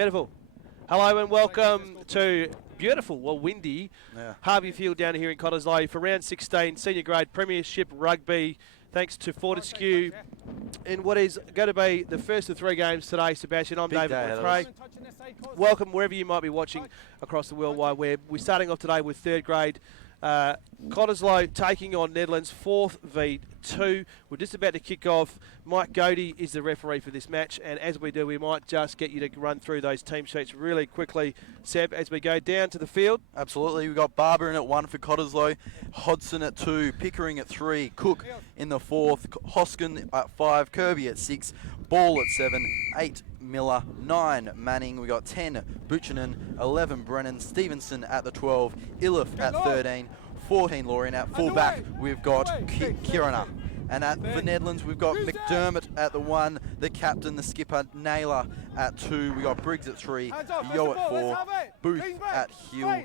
Beautiful. Hello and welcome to beautiful, well, windy Harvey Field down here in Cottesloe for round 16 senior grade premiership rugby. Thanks to Fortescue in what is going to be the first of 3 games today. Sebastian, I'm David McRae. Welcome wherever you might be watching across the World Wide Web. We're starting off today with 3rd grade Cottesloe taking on Nedlands 4th v2. We're just about to kick off. Mike Godey is the referee for this match, and as we do, we might just get you to run through those team sheets really quickly, Seb, as we go down to the field. Absolutely. We've got Barber in at 1 for Cottesloe, Hodson at 2, Pickering at 3, Cook in the 4th, Hoskin at 5, Kirby at 6, Ball at 7, 8 Miller, 9 Manning, we got 10 Buchanan, 11 Brennan, Stevenson at the 12, Iliff at 13, 14 Lorian at fullback, we've got Kirana. And at the Nedlands, we've got McDermott at the 1, the captain, the skipper, Naylor at 2, we got Briggs at 3, Yo at 4, Booth at Hill,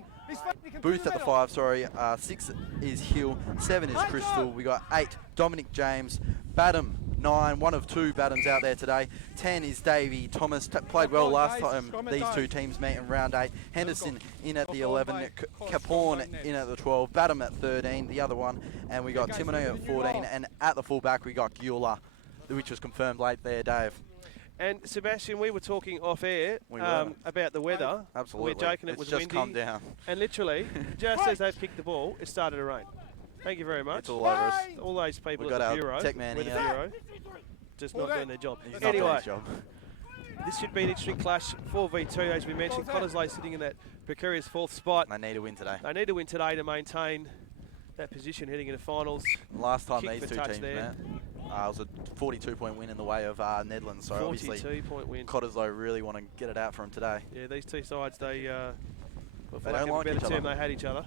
Booth at the 5, sorry, 6 is Hill, 7 is Crystal, we got 8 Dominic James, Badham 9, 1 of 2 Badhams out there today, 10 is Davey Thomas, played well last time these 2 teams meet in round 8, Henderson in at the 11, Caporn in at the 12, Badham at 13, the other one, and we got Timony at 14, and at the fullback we got Gula, which was confirmed late there, Dave. And Sebastian, we were talking off air about the weather. Absolutely. We're joking it was just windy. Come down. And literally, just as they picked the ball, it started to rain. Thank you very much. It's all over us. All those people We've at got the Bureau, tech man with the here. Bureau, just not doing their job. He's not Anyway, doing his job. this should be an interesting clash, 4v2, as we mentioned. Cottesloe sitting in that precarious 4th spot. They need to win today. They need to win today to maintain that position heading into finals. Last time Kick these for 2 touch teams there. met, it was a 42-point win in the way of Nedlands. So 42-point win. Cottesloe really want to get it out for them today. Yeah, these 2 sides, they They don't like better each other. term, they hate each other.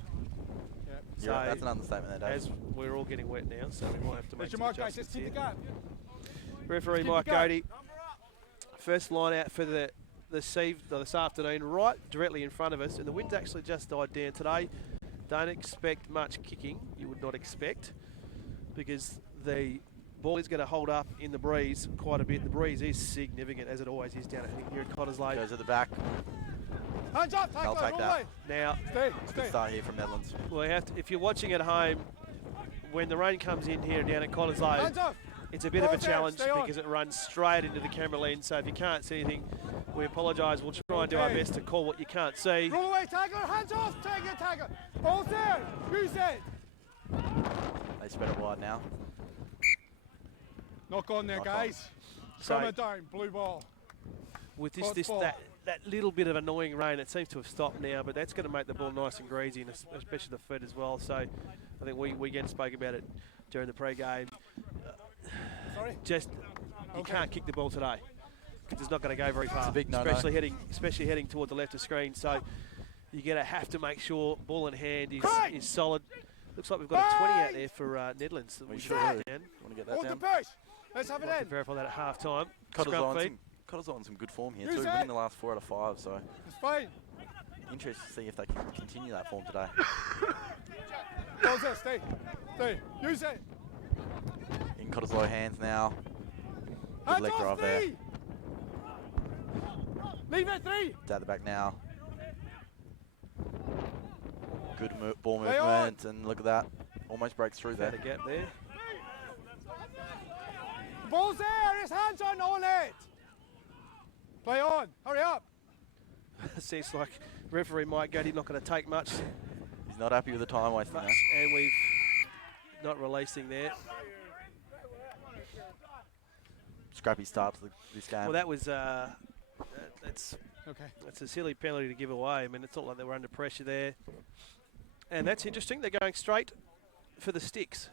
So that's an understatement there, Dave. As we're all getting wet now, so we might have to make some adjustments here. The Referee Mike Godey, first line out for this afternoon, right directly in front of us, and the wind's actually just died down today. Don't expect much kicking, you would not expect, because the ball is going to hold up in the breeze quite a bit. The breeze is significant, as it always is down here at Cottesloe. Goes at the back. Hands up, I'll take that. Now, Good start here from Nedlands. well, if you're watching at home, when the rain comes in here down at Cottesloe, it's a bit of a challenge because it runs straight into the camera lens. So if you can't see anything, we apologise. We'll try and do our best to call what you can't see. Roll away, tackle, hands off, take your tackle. Ball's there, use it. They spread it wide now. Knock on there, Knock guys. So Coming down, blue ball. with that little bit of annoying rain, it seems to have stopped now, but that's going to make the ball nice and greasy, and especially the foot as well. So I think we again spoke about it during the pre-game. Just you can't kick the ball today because it's not going to go very far. It's a big no-no. especially heading toward the left of screen. So you're going to have to make sure ball in hand is solid. Looks like we've got a 20 out there for Nedlands. That We should sure have do. down. Want to get that Hold the down? push. Let's have it Might in. verify that at half time. Cottesloe on some good form here too. Winning the last 4 out of 5, so It's fine. interested to see if they can continue that form today. Ball's there, stay. Use it. In Cottesloe hands now. Good Hands leg off, drive there. 3. Leave it 3. It's at the back now. Good ball Play on. movement, and look at that. Almost breaks through Found there. a gap there. Ball's there, his hands are on it. Play on, hurry up. Seems like referee Mike Godey not going to take much, He's not happy with the time wasting there. and we've not releasing there. Scrappy start to this game. Well, that was that's Okay. a silly penalty to give away. I mean, it's not like they were under pressure there, and that's interesting. They're going straight for the sticks.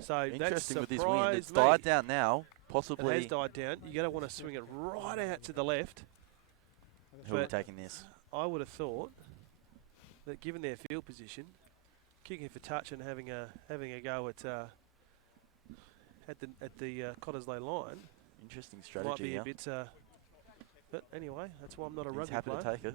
So Interesting that's with this wind. It's me. died down now. It Possibly. has died down. You're going to want to swing it right out to the left. Who are we but- taking this? I would have thought that given their field position, kicking for touch and having a go at the Cottesloe line Interesting might strategy. be Yeah. a bit. But anyway, that's why I'm not a He's rugby happy player. to take it.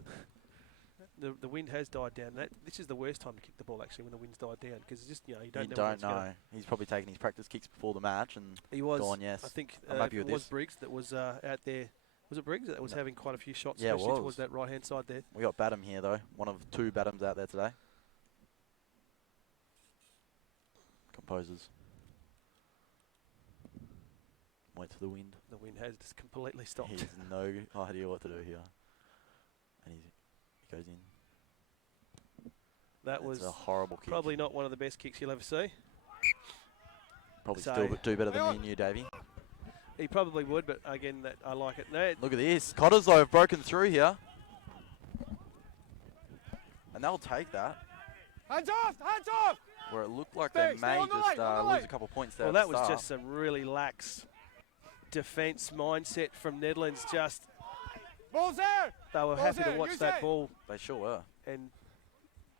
The wind has died down. This is the worst time to kick the ball actually when the wind's died down because it's just you You don't know. don't know. He's probably taking his practice kicks before the match and He was. gone. Yes. I think I'm happy it with was this. Briggs that was out there Was it Briggs that was having quite a few shots, Yeah, it especially was. towards that right-hand side there? We got Badham here, though. One of 2 Badhams out there today. Composers. Wait for the wind. The wind has just completely stopped. He has no idea what to do here. And he goes in. That was a horrible kick. probably not one of the best kicks you'll ever see. Probably So- still do better than me and you, Davey. He probably would, but again, that I like it. No, Look at this. Cottesloe have broken through here. And they'll take that. Hands off! Hands off! Where it looked like Stay they may on the just line, on the lose line. a couple points there. well, at that the was start. just some really lax defence mindset from Nedlands. Just Ball's there! they were Ball's happy to there, watch use that it. ball They sure were. and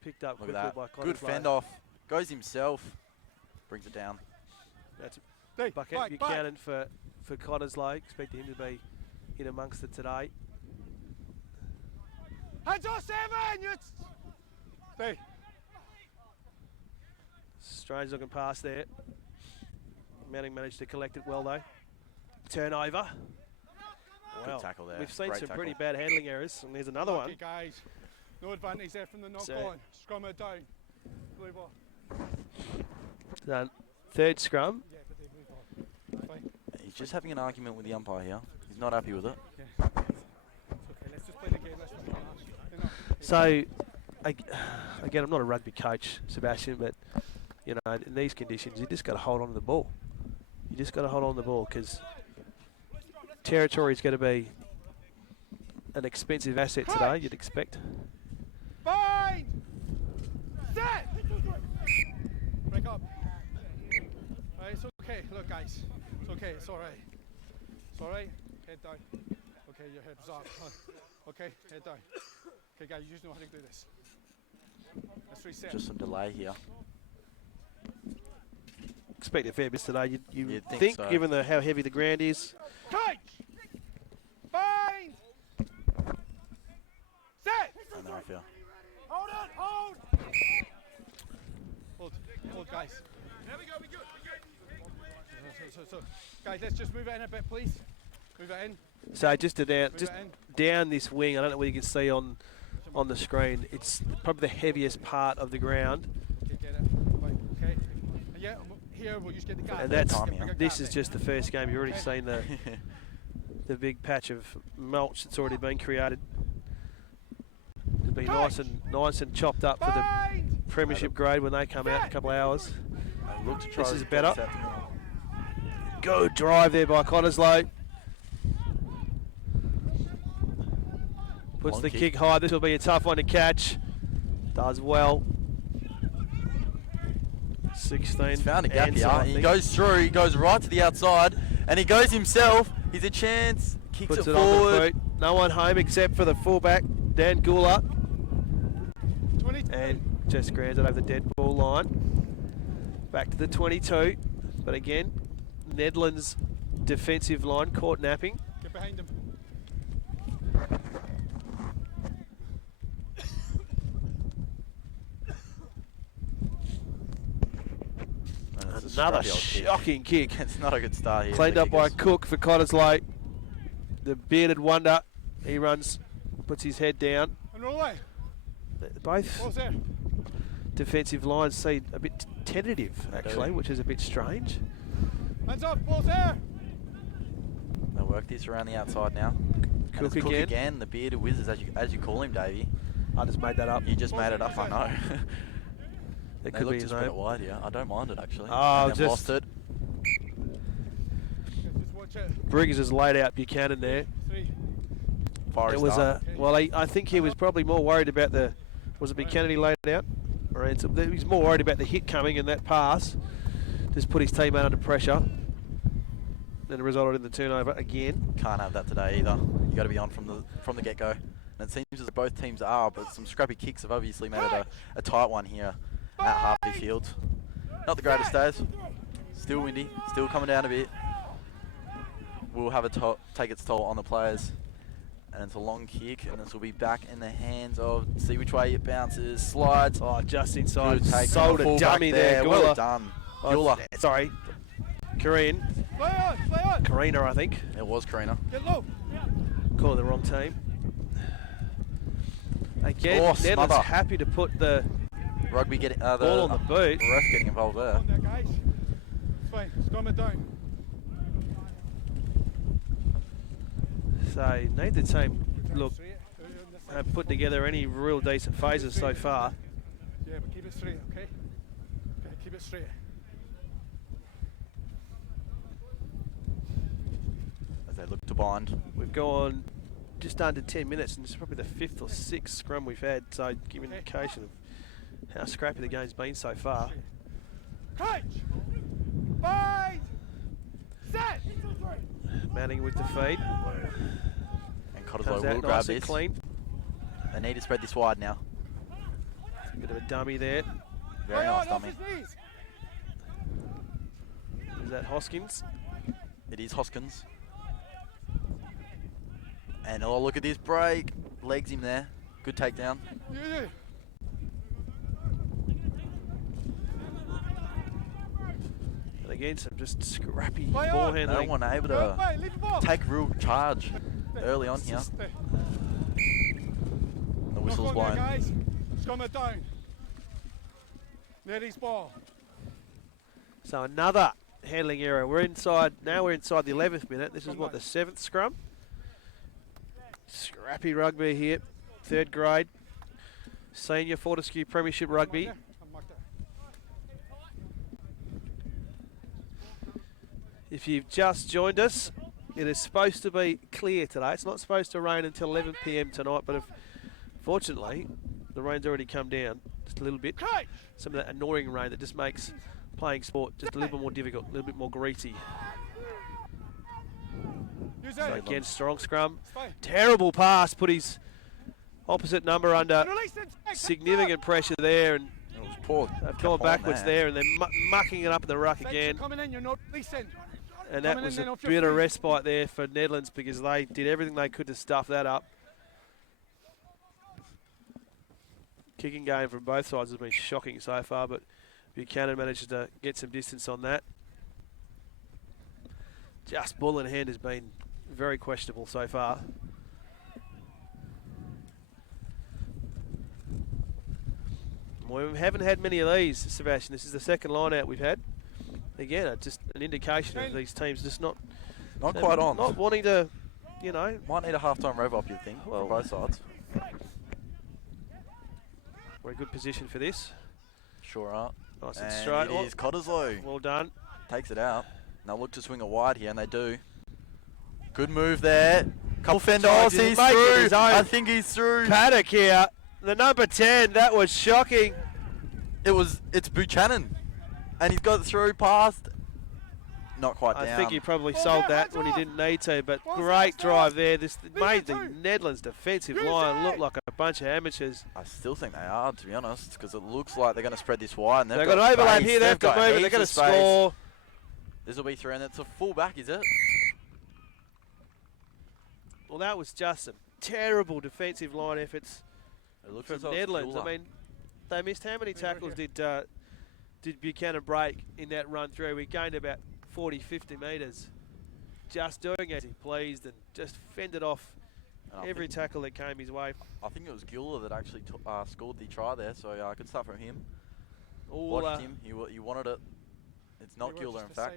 picked up Look quickly at by that. Good Cottesloe. fend off. Goes himself. Brings it down. That's Stay, Bucket back, Buchanan for Cottesloe. Expecting him to be in amongst it today. Hands off, 7! Stay. Strange looking pass there. Manning managed to collect it well though. Turnover. Good tackle there. We've seen Great some tackle. pretty bad handling errors, and there's another Lucky one. guys. No advantage there from the knock So- on. Scrum it down. Blue ball. Done. Third scrum. Yeah, but they blue ball. Fine. He's just having an argument with the umpire here. He's not happy with it. Okay. It's okay. Let's just play the game. Let's just play it. Enough. So, again, I'm not a rugby coach, Sebastian, but you know, in these conditions, you just got to hold on to the ball. You just got to hold on to the ball because territory is going to be an expensive asset today. You'd expect. Fine! Set! Break up. Right, it's okay. Look, guys. It's okay. It's all right. It's all right. Head down. Okay, your head's up. Okay, head down. Okay, guys, you just know how to do this. Let's reset. Just some delay here. Expect a fair bit today. You You'd think think, so. given how heavy the ground is. Coach! Fine! Set! And there I feel. Hold it! Hold! Hold, guys. There we go, we good. So, guys, let's just move it in a bit, please. Move it in. So just to down, Move just it in. down this wing. I don't know whether you can see on the screen. It's probably the heaviest part of the ground, Okay, get it. Right, okay. And yeah, here we'll just get the guy. and that's time here. this is just the first game. You've already seen the big patch of mulch that's already been created. It'll be nice and chopped up for the Fine! premiership grade when they come out in a couple of hours. I look to try This to is get better. this out to Miller. Good drive there by Cottesloe. Puts Long the kick. kick high. This will be a tough one to catch. Does well. 16. He's found a gap Answer, here. I He think. goes through. He goes right to the outside, and he goes himself. He's a chance. Kicks Puts it it on the forward. boot. No one home except for the fullback, Dan Gula. 22. And just grounds it over the dead ball line. Back to the 22. But again, Nedlands' defensive line caught napping. Get behind him. And it's a Another scrappy old kick. shocking kick. It's not a good start here. Cleaned for up by kickers. Cook for Cottesloe. The bearded wonder. He runs, puts his head down. And roll away. Both Ball's there. defensive lines seem a bit tentative, They do. actually, which is a bit strange. Hands off. Ball's there. They'll work this around the outside now. And Cook it's again. the bearded wizards, as you call him, Davey. I just made that up. You just made it up, I know. It they could look be to his spread name. it wide here. I don't mind it, actually. Oh, And they've just- lost it. Okay, just watch it. Briggs has laid out Buchanan there. 3. Fiery It was start. well, I think he was probably more worried about was it Buchanan he laid out? Or he's more worried about the hit coming and that pass. Just put his team under pressure. And it resulted in the turnover again. Can't have that today either. You got to be on from the get-go. And it seems as both teams are, but some scrappy kicks have obviously made it a tight one here at Harvey Field. Not the greatest days. Still windy. Still coming down a bit. Will have take its toll on the players. And it's a long kick, and this will be back in the hands of. See which way it bounces. Slides. Oh, just inside. Good take. Sold a Fullback dummy there. Well Gula. done. Oh, Gula. sorry. Korean. Play on. Play on. Karina, I think. It was Karina. Get low. Call the wrong team. Again, Oh, Nedlands smother. happy to put the Rugby getting ball on the boot. Ref getting involved there. On there, guys. It's fine. Scrum it down. So neither team look have put together any real decent phases so far. Yeah, but keep it straight, okay? Okay, keep it straight. As they look to bind. We've gone just under 10 minutes, and this is probably the 5th or 6th scrum we've had, so give an indication of how scrappy the game's been so far. Coach! Bind! Set! Manning with the feed. And Comes Cottesloe out will grab nice and this. clean. They need to spread this wide now. Bit of a dummy there. Very nice dummy. Is that Hoskins? It is Hoskins. And oh, look at this break. Legs him there. Good takedown. Yeah. And again, some just scrappy Play ball on. No handling. one able Go to away, leave the ball. take real charge early on here. Stay. The whistle's Knock on there, blown. guys. Scrum it down. Near his ball. So another handling error. We're inside now. We're inside the 11th minute. This is what, the 7th scrum. Scrappy rugby here, 3rd grade, senior Fortescue Premiership rugby. If you've just joined us, it is supposed to be clear today. It's not supposed to rain until 11 p.m. tonight, but fortunately, the rain's already come down just a little bit. Some of that annoying rain that just makes playing sport just a little bit more difficult, a little bit more greasy. So again, strong scrum. Terrible pass, put his opposite number under significant pressure there, and It was poor. they've gone backwards there, and they're mucking it up in the ruck again. And that was a bit of respite there for Nedlands because they did everything they could to stuff that up. Kicking game from both sides has been shocking so far, but Buchanan manages to get some distance on that. Just ball in hand has been very questionable so far. We haven't had many of these, Sebastian. This is the second line out we've had. Again, just an indication of these teams just not quite on. Not wanting to, you know. Might need a half-time rev up, you'd think, from both sides. We're in good position for this. Sure are. Nice and straight. It is Cottesloe. Well done. Takes it out. Now look to swing it wide here, and they do. Good move there. Couple fenders, he's through. I think he's through. Paddock here, the number 10. That was shocking. It's Buchanan, and he's got it through past. Not quite down. I think he probably sold that when he didn't need to, but great drive there. This made the Nedlands defensive line look like a bunch of amateurs. I still think they are, to be honest, because it looks like they're going to spread this wide. And they've got an overlap here. They have to move it. They're going to score. This will be through, and it's a full back, is it? Well, that was just some terrible defensive line efforts from Nedlands. I mean, they missed how many tackles did Buchanan break in that run through? We gained about 40, 50 metres. Just doing as he pleased and just fended off every tackle that came his way. I think it was Gula that actually scored the try there, so I could start from him. All, watched him. You wanted it. It's not Gula, in fact.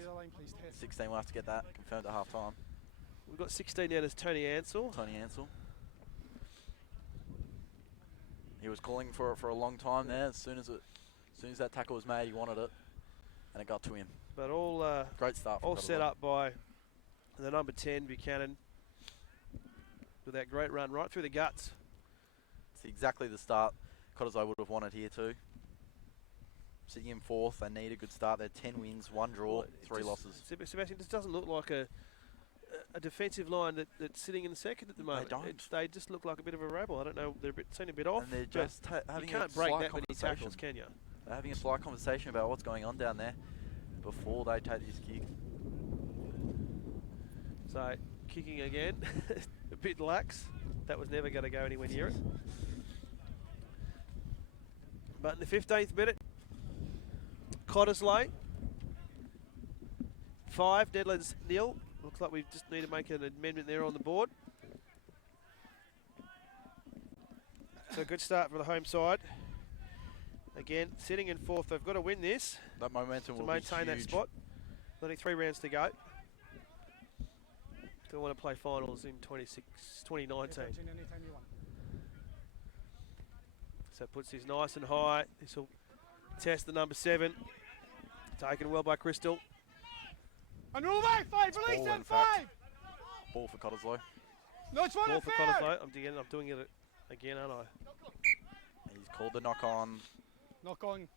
16 will have to get that confirmed at half time. We've got 16 down as Tony Ansell. He was calling for it for a long time there. As soon as that tackle was made, he wanted it, and it got to him. But all great start. All set up by the number 10 Buchanan with that great run right through the guts. It's exactly the start Cottesloe would have wanted here too. Sitting in 4th, they need a good start. They're 10 wins, 1 draw, 3 losses. Sebastian, this doesn't look like a defensive line that's sitting in the second at the moment. They just look like a bit of a rabble. I don't know, they're seem a bit off. And they're just having you can't break that many tackles, can you? They're having a slight conversation about what's going on down there before they take this kick. So, kicking again, a bit lax. That was never going to go anywhere near it. But in the 15th minute, Cottesloe 5, Nedlands 0. Looks like we just need to make an amendment there on the board. So a good start for the home side. Again, sitting in fourth. They've got to win this That momentum to will maintain be that huge. spot. Only 3 rounds to go. They want to play finals in 2019. So puts this nice and high. This will test the number 7. Taken well by Crystal. And all right, 5, release Ball, them, in fact. 5. Ball for Cottesloe. No, it's one Ball for fair. Cottesloe. I'm doing it again, aren't I? He's called the knock on. Knock on.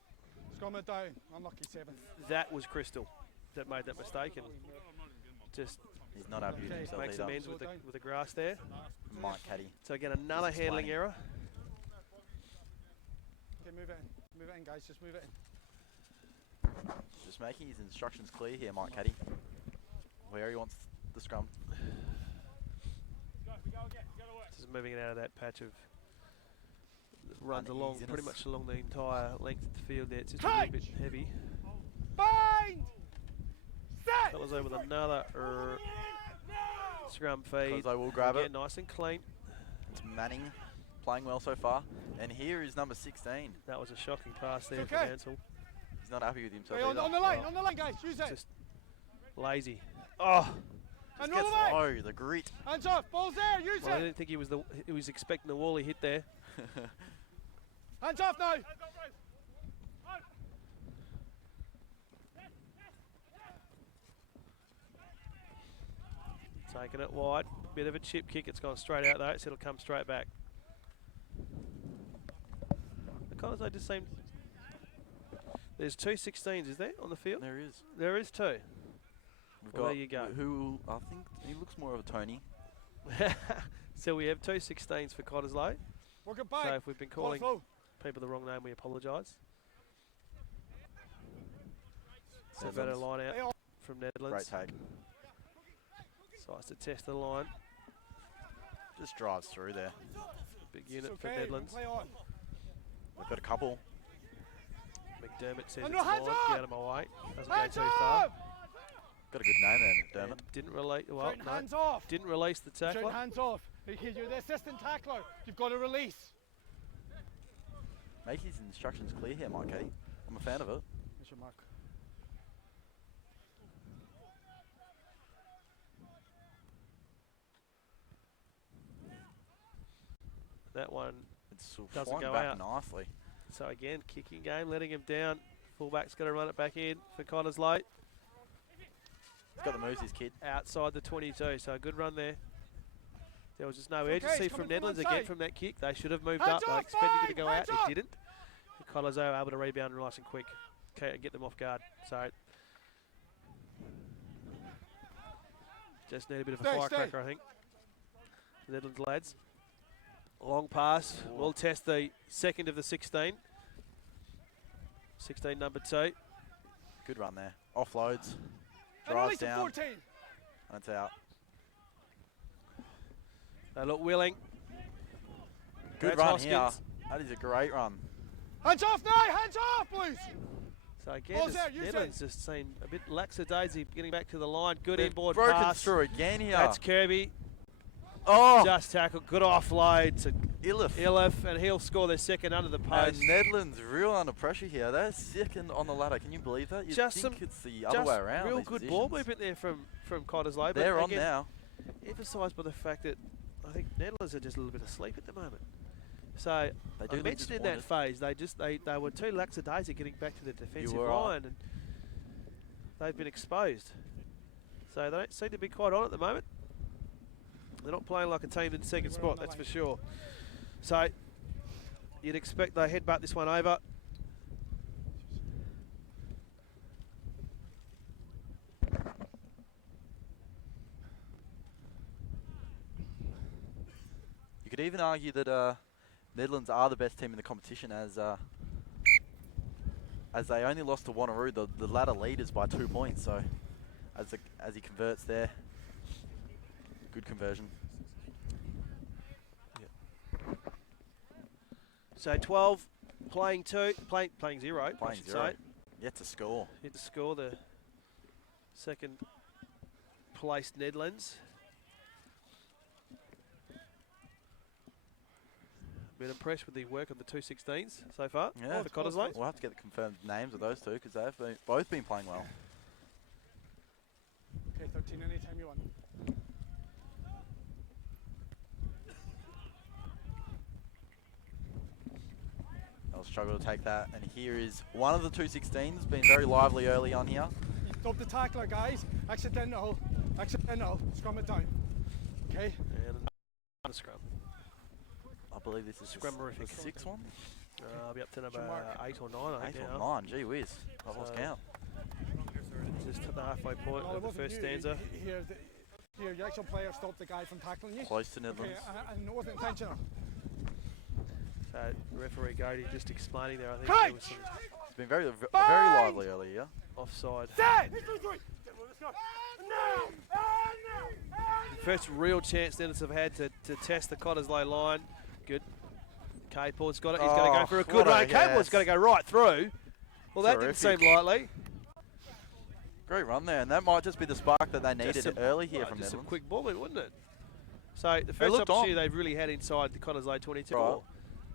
Scrum down. Unlucky 7. That was Crystal that made that mistake and just He's not happy with himself makes either. amends with the grass there. Mike Caddy. So again, another Just handling explaining. error. Okay, move it in. Move it in, guys. Just move it in. Just making his instructions clear here, Mike Caddy. Where he wants the scrum. Just moving it out of that patch of runs along Uneasiness. pretty much along the entire length of the field there. It's just a little bit heavy. Bind! Set! That was over with another scrum feed. Cottesloe will grab Again, it. nice and clean. It's Manning playing well so far. And here is number 16. That was a shocking pass there Okay. for Mansell. He's not happy with himself Hey, either. on the line, guys. Use it. Just lazy. Oh, And Just all gets the way. low, the grit. Hands off. Ball's there. Use well, I it. didn't think he was expecting the wall he hit there. Hands off now. Taking it wide. Bit of a chip kick. It's gone straight out though, so it'll come straight back. The Cottesloe just seem. There's 2 16s, is there, on the field? There is. There is 2. We've Well, got there you go. who I think he looks more of a Tony. So we have 2 16s for Cottesloe. Work it So back. if we've been calling Cottesloe. people the wrong name, we apologise. So Nedlands. better line Hey, out on. from Nedlands. Great tag. So it's to test the line. Just drives through there. Big It's unit for okay. Nedlands. Play on. We've got a couple. McDermott says And it's no, hands line. up! Get out of my way. Doesn't Hands go too far. off. Got a good name there, McDermott. And didn't release. Well, Shouting no, hands off. didn't release the Shouting tackler. hands off. You're the assistant tackler. You've got to release. Make his instructions clear here, Mike Caddy. I'm a fan of it. Here's your mark. That one. It's Doesn't flying go back out. nicely. So again, kicking game, letting him down. Fullback's got to run it back in for Cottesloe. He's got the moves, his kid. Outside the 22, so a good run there. There was just no It's okay, urgency it's from coming from Nedlands one again side. from that kick. They should have moved Hands up. They off, expected it to fine, go out. hands It off. didn't. Cottesloe able to rebound nice and quick. Okay, get them off guard. So just need a bit of a Stay, firecracker, I think. Nedlands lads. Long pass. We'll test the second of the 16. 16 number 2. Good run there. Offloads. And Drives release to down. 14. And it's out. They look willing. Good That's run Hoskins. here. That is a great run. Hands off now. Hands off, please. So again, Ball's just out, use Nedlands just seemed a bit lackadaisy getting back to the line. Good They've inboard broken pass. through again here. That's Kirby. Oh, Just tackled. Good offload to Illiff. Illiff, and he'll score their second under the And post. Nedlands real under pressure here. They're second on the ladder. Can you believe that? You'd Just think some- it's the other Just way around. real these good ball positions. movement there from Cottesloe. But They're on again, now. emphasised by the fact that I think Nedlands are just a little bit asleep at the moment. So They I do look mentioned in that phase they were too lackadaisy getting back to the defensive were right. line, and they've been exposed. So they don't seem to be quite on at the moment. They're not playing like a team in second spot, that's for sure. So you'd expect they headbutt this one over. You could even argue that Nedlands are the best team in the competition as they only lost to Wanneroo, the ladder leaders by 2 points. So as he converts there, good conversion. So 12 playing 2, playing 0. I Playing should 0. say. Yet to score. Hit to score the second placed Nedlands. Been impressed with the work of the 216s so far Yeah, for Cottesloe. We'll have to get the confirmed names of those two because they've both been playing well. Okay, 13, anytime you want. They'll struggle to take that. And here is one of the 216s, been very lively early on here. Stop the tackler, guys. Accidental. Scrum it down. Okay. And another scrum. I believe this is Scrum-orific. the 6th one. I'll be up to number 8 or 9, I think 8 now. or 9, gee whiz. I've lost count. Just at the halfway point No, of the first stanza. Here, the actual player stopped the guy from tackling you. Close to Nedlands. Okay, and it wasn't intentional. So referee Grady just explaining there, I think Coach! there was some It's been very lively early here. offside. Set! First real chance Nedlands have had to test the Cottesloe line. Good. K-Paul's got it. He's going to go for a good run. K-Paul's going to go right through. Well, that didn't seem likely. Great run there, and that might just be the spark that they needed early here from Just Nedlands. a quick ball in, wouldn't it? So the first opportunity they've really had inside the Cottesloe 22 ball.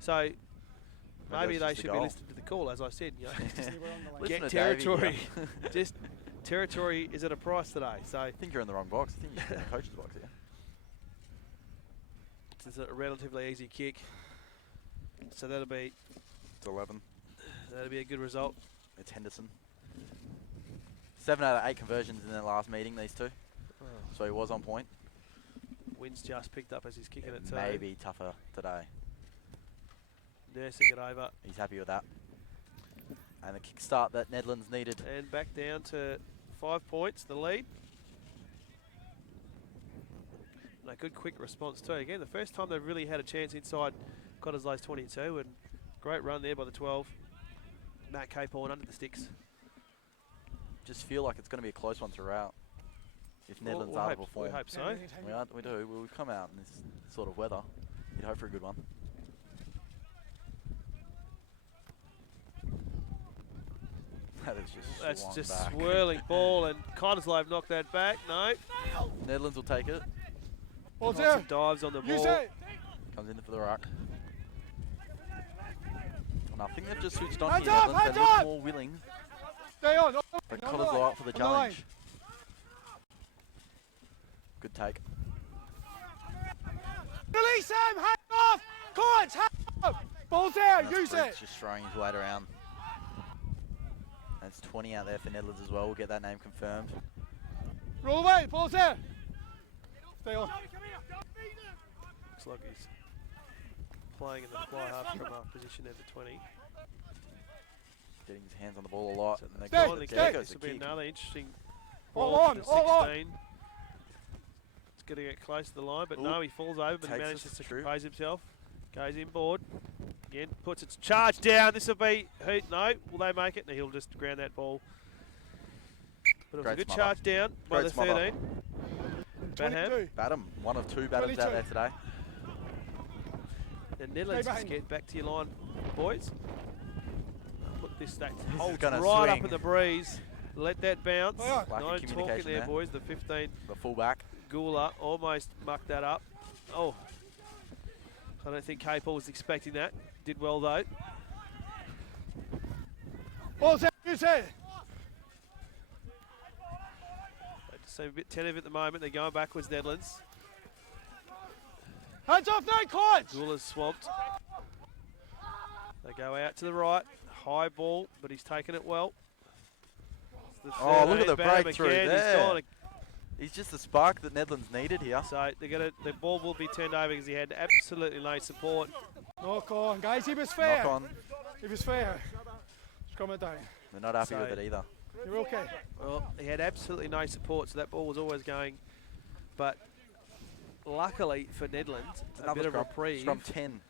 So maybe they should be listening to the call, as I said. You know, get territory. Just territory is at a price today. So I think you're in the wrong box. I think you're in the coach's box here. It's a relatively easy kick. So that'll be. It's 11. That'll be a good result. It's Henderson. 7 out of 8 conversions in their last meeting, these two. Oh. So he was on point. Wind's just picked up as he's kicking it too. Maybe tougher today. Nursing it over. He's happy with that. And the kickstart that Nedlands needed. And back down to 5 points, the lead. And a good quick response too. Again, the first time they've really had a chance inside Cottesloe's 22, and great run there by the 12. Matt K-Paul under the sticks. Just feel like it's going to be a close one throughout. If Nedlands are to perform. We hope so. We do. We've come out in this sort of weather. You'd hope for a good one. That is just swirling ball, and Cottesloe have knocked that back. No. Netherlands will take it. Lots of dives on the ball. Comes in for the ruck. And I think they've just switched on here. Netherlands. They look more willing. Stay on. But Cottesloe up for the challenge. Good take. Release him! Hand off! Coach, hand off! Ball's there, use it! Just throwing his weight around. That's 20 out there for Nedlands as well. We'll get that name confirmed. Roll away, ball's there! Stay on. Looks like he's playing in the fly half scrum half position there for 20. Getting his hands on the ball a lot. This will be another interesting ball all on, for the all 16. It's going to get close to the line, but no, he falls over, but he manages to compose himself. Goes inboard. Again, puts its charge down. This will be Hoot. No, will they make it? No, he'll just ground that ball. But it was a good charge down by the 13. Batham. Batham, one of 2 Bathams out there today. And Nedlands, just get back to your line, boys. Put this stack holds right swing up in the breeze. Let that bounce. Like no talking there, boys. The 15. The fullback. Gula almost mucked that up. Oh. I don't think K-Paul was expecting that. Did well though. Ball's out, use it! They just seem a bit tentative at the moment. They're going backwards, Nedlands. Hands off, no coach! Gula's swamped. They go out to the right. High ball, but he's taken it well. Oh, look at the breakthrough there. He's just the spark that Nedlands needed here. So the ball will be turned over because he had absolutely no support. Knock on, guys. He was fair. Knock on. He was fair. Scrum it down. They're not happy with it either. You're okay. Well, he had absolutely no support, so that ball was always going. But luckily for Nedlands, a bit of reprieve. Scrum 10.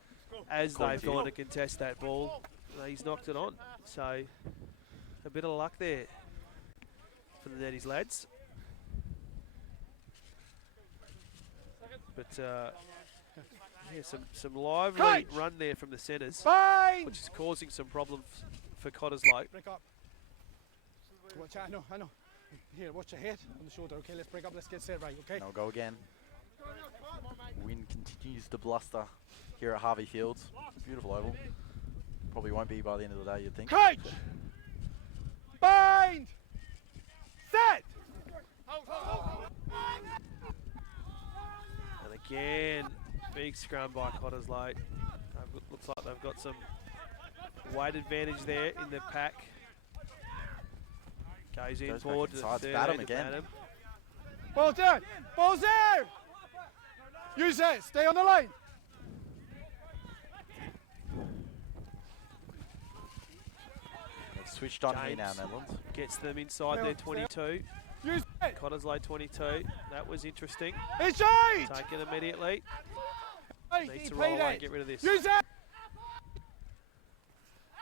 As they've gone to contest that ball, he's knocked it on. So a bit of luck there for the Neddies lads. But yeah, some lively run there from the centres, which is causing some problems for Cottesloe. Break up. Watch out, I know. Here, watch your head on the shoulder. Okay, let's break up. Let's get set right, okay? And I'll go again. Wind continues to bluster. here at Harvey Fields. Beautiful oval. Probably won't be by the end of the day, you'd think. Coach! Bind! Set! And again, big scrum by Cottesloe. Looks like they've got some weight advantage there in the pack. Goes in forward to the third. Batum again. Ball's there! Ball's there! Use it! Stay on the line! They've switched on here now, James Nedlands. gets them inside their 22. Use it! Cottesloe 22. That was interesting. It's right! Take it immediately. Hey, Needs to play roll away that. and get rid of this. Use it!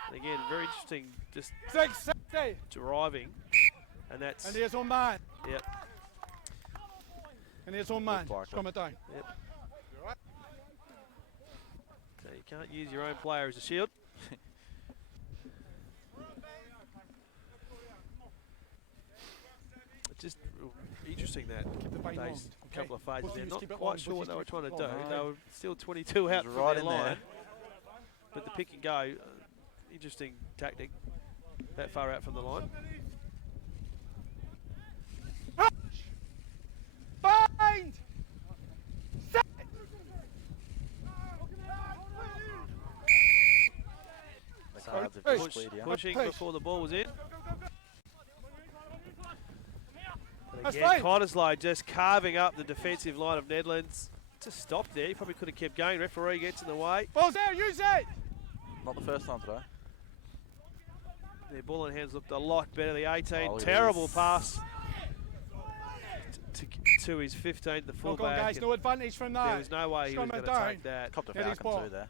And again, very interesting, just 660! driving. And that's, And here's on man. yep, And here's on man. Looks like Scrum it down. yep. So you can't use your own player as a shield. It's just interesting that the bind on, those okay? couple of phases Both of there. yous Not keep it quite on, sure both what they of were yous trying to keep do. it on. They were still 22 out from right their in there. line. But the pick and go, interesting tactic that far out from the line. Bind! Set! The cards have Push. just cleared here. Pushing Push. before the ball was in. But That's again, fine. Cottesloe just carving up the defensive line of Nedlands. Just stopped there. He probably could have kept going. Referee gets in the way. Ball's there, use it! Not the first time today. Their ball in hands looked a lot better. The 18, Oh, look at terrible this. pass to his 15, the Knock on, fullback. guys, no advantage from that. There was no way he was Scrum going it to down. take that. Copped a It is falcon ball. too there.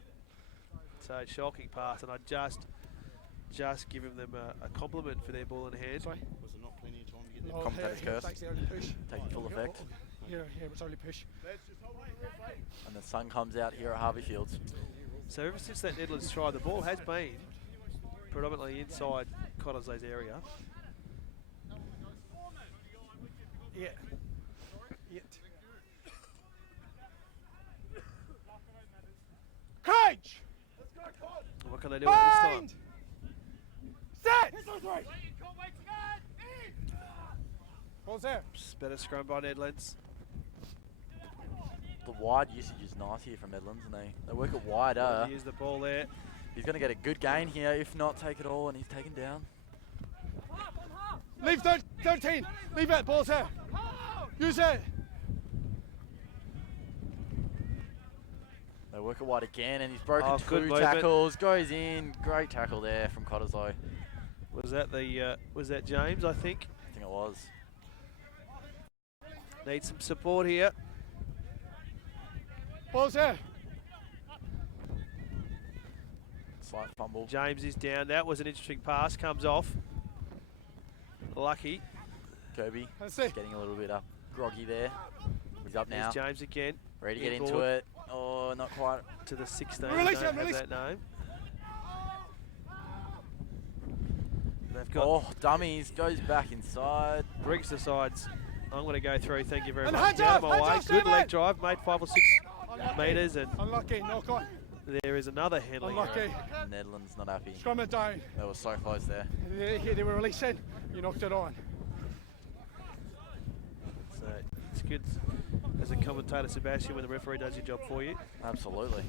So shocking pass, and I just giving them a compliment for their ball in hand. Sorry. Was there not plenty of time to get No, Commentator's here, curse. that's the early push. Taking full effect. Here, it's early push. And the sun comes out here at Harvey Fields. So ever since that Nedlands try, the ball has been predominantly inside Cottesloe's area. Yeah. Yeah. Coach! What can they do at this time? Bind! Set! Ball's there. Just better scrum by Nedlands. The wide usage is nice here from Nedlands, and they work it wider. Here's the ball there. He's going to get a good gain here, if not take it all, and he's taken down. Leave 13. Leave it. Ball's there. Use it. They work it wide again, and he's broken Oh, good two movement. tackles. Goes in. Great tackle there from Cottesloe. Was that James? I think I think it was. needs some support here. Ball's there. Slight fumble. James is down. That was an interesting pass. Comes off. Lucky. Kirby That's it. getting a little bit up groggy there. He's up now. There's James again. Ready to get into Inboard. it. Oh, not quite. To the 16. Release Don't him, have release. that name. They've got Oh, dummies. Goes back inside. Briggs decides, I'm going to go through. Thank you very And much. hands Out of off, my hands way. off, Good Simon. leg drive. Made 5 or 6 Unlucky. metres, and Unlucky. Knock on. there is another handling. Unlucky. Nedlands not happy. Scrum it down. They were so close there. They were releasing. You knocked it on. So it's good as a commentator, Sebastian, when the referee does your job for you. Absolutely.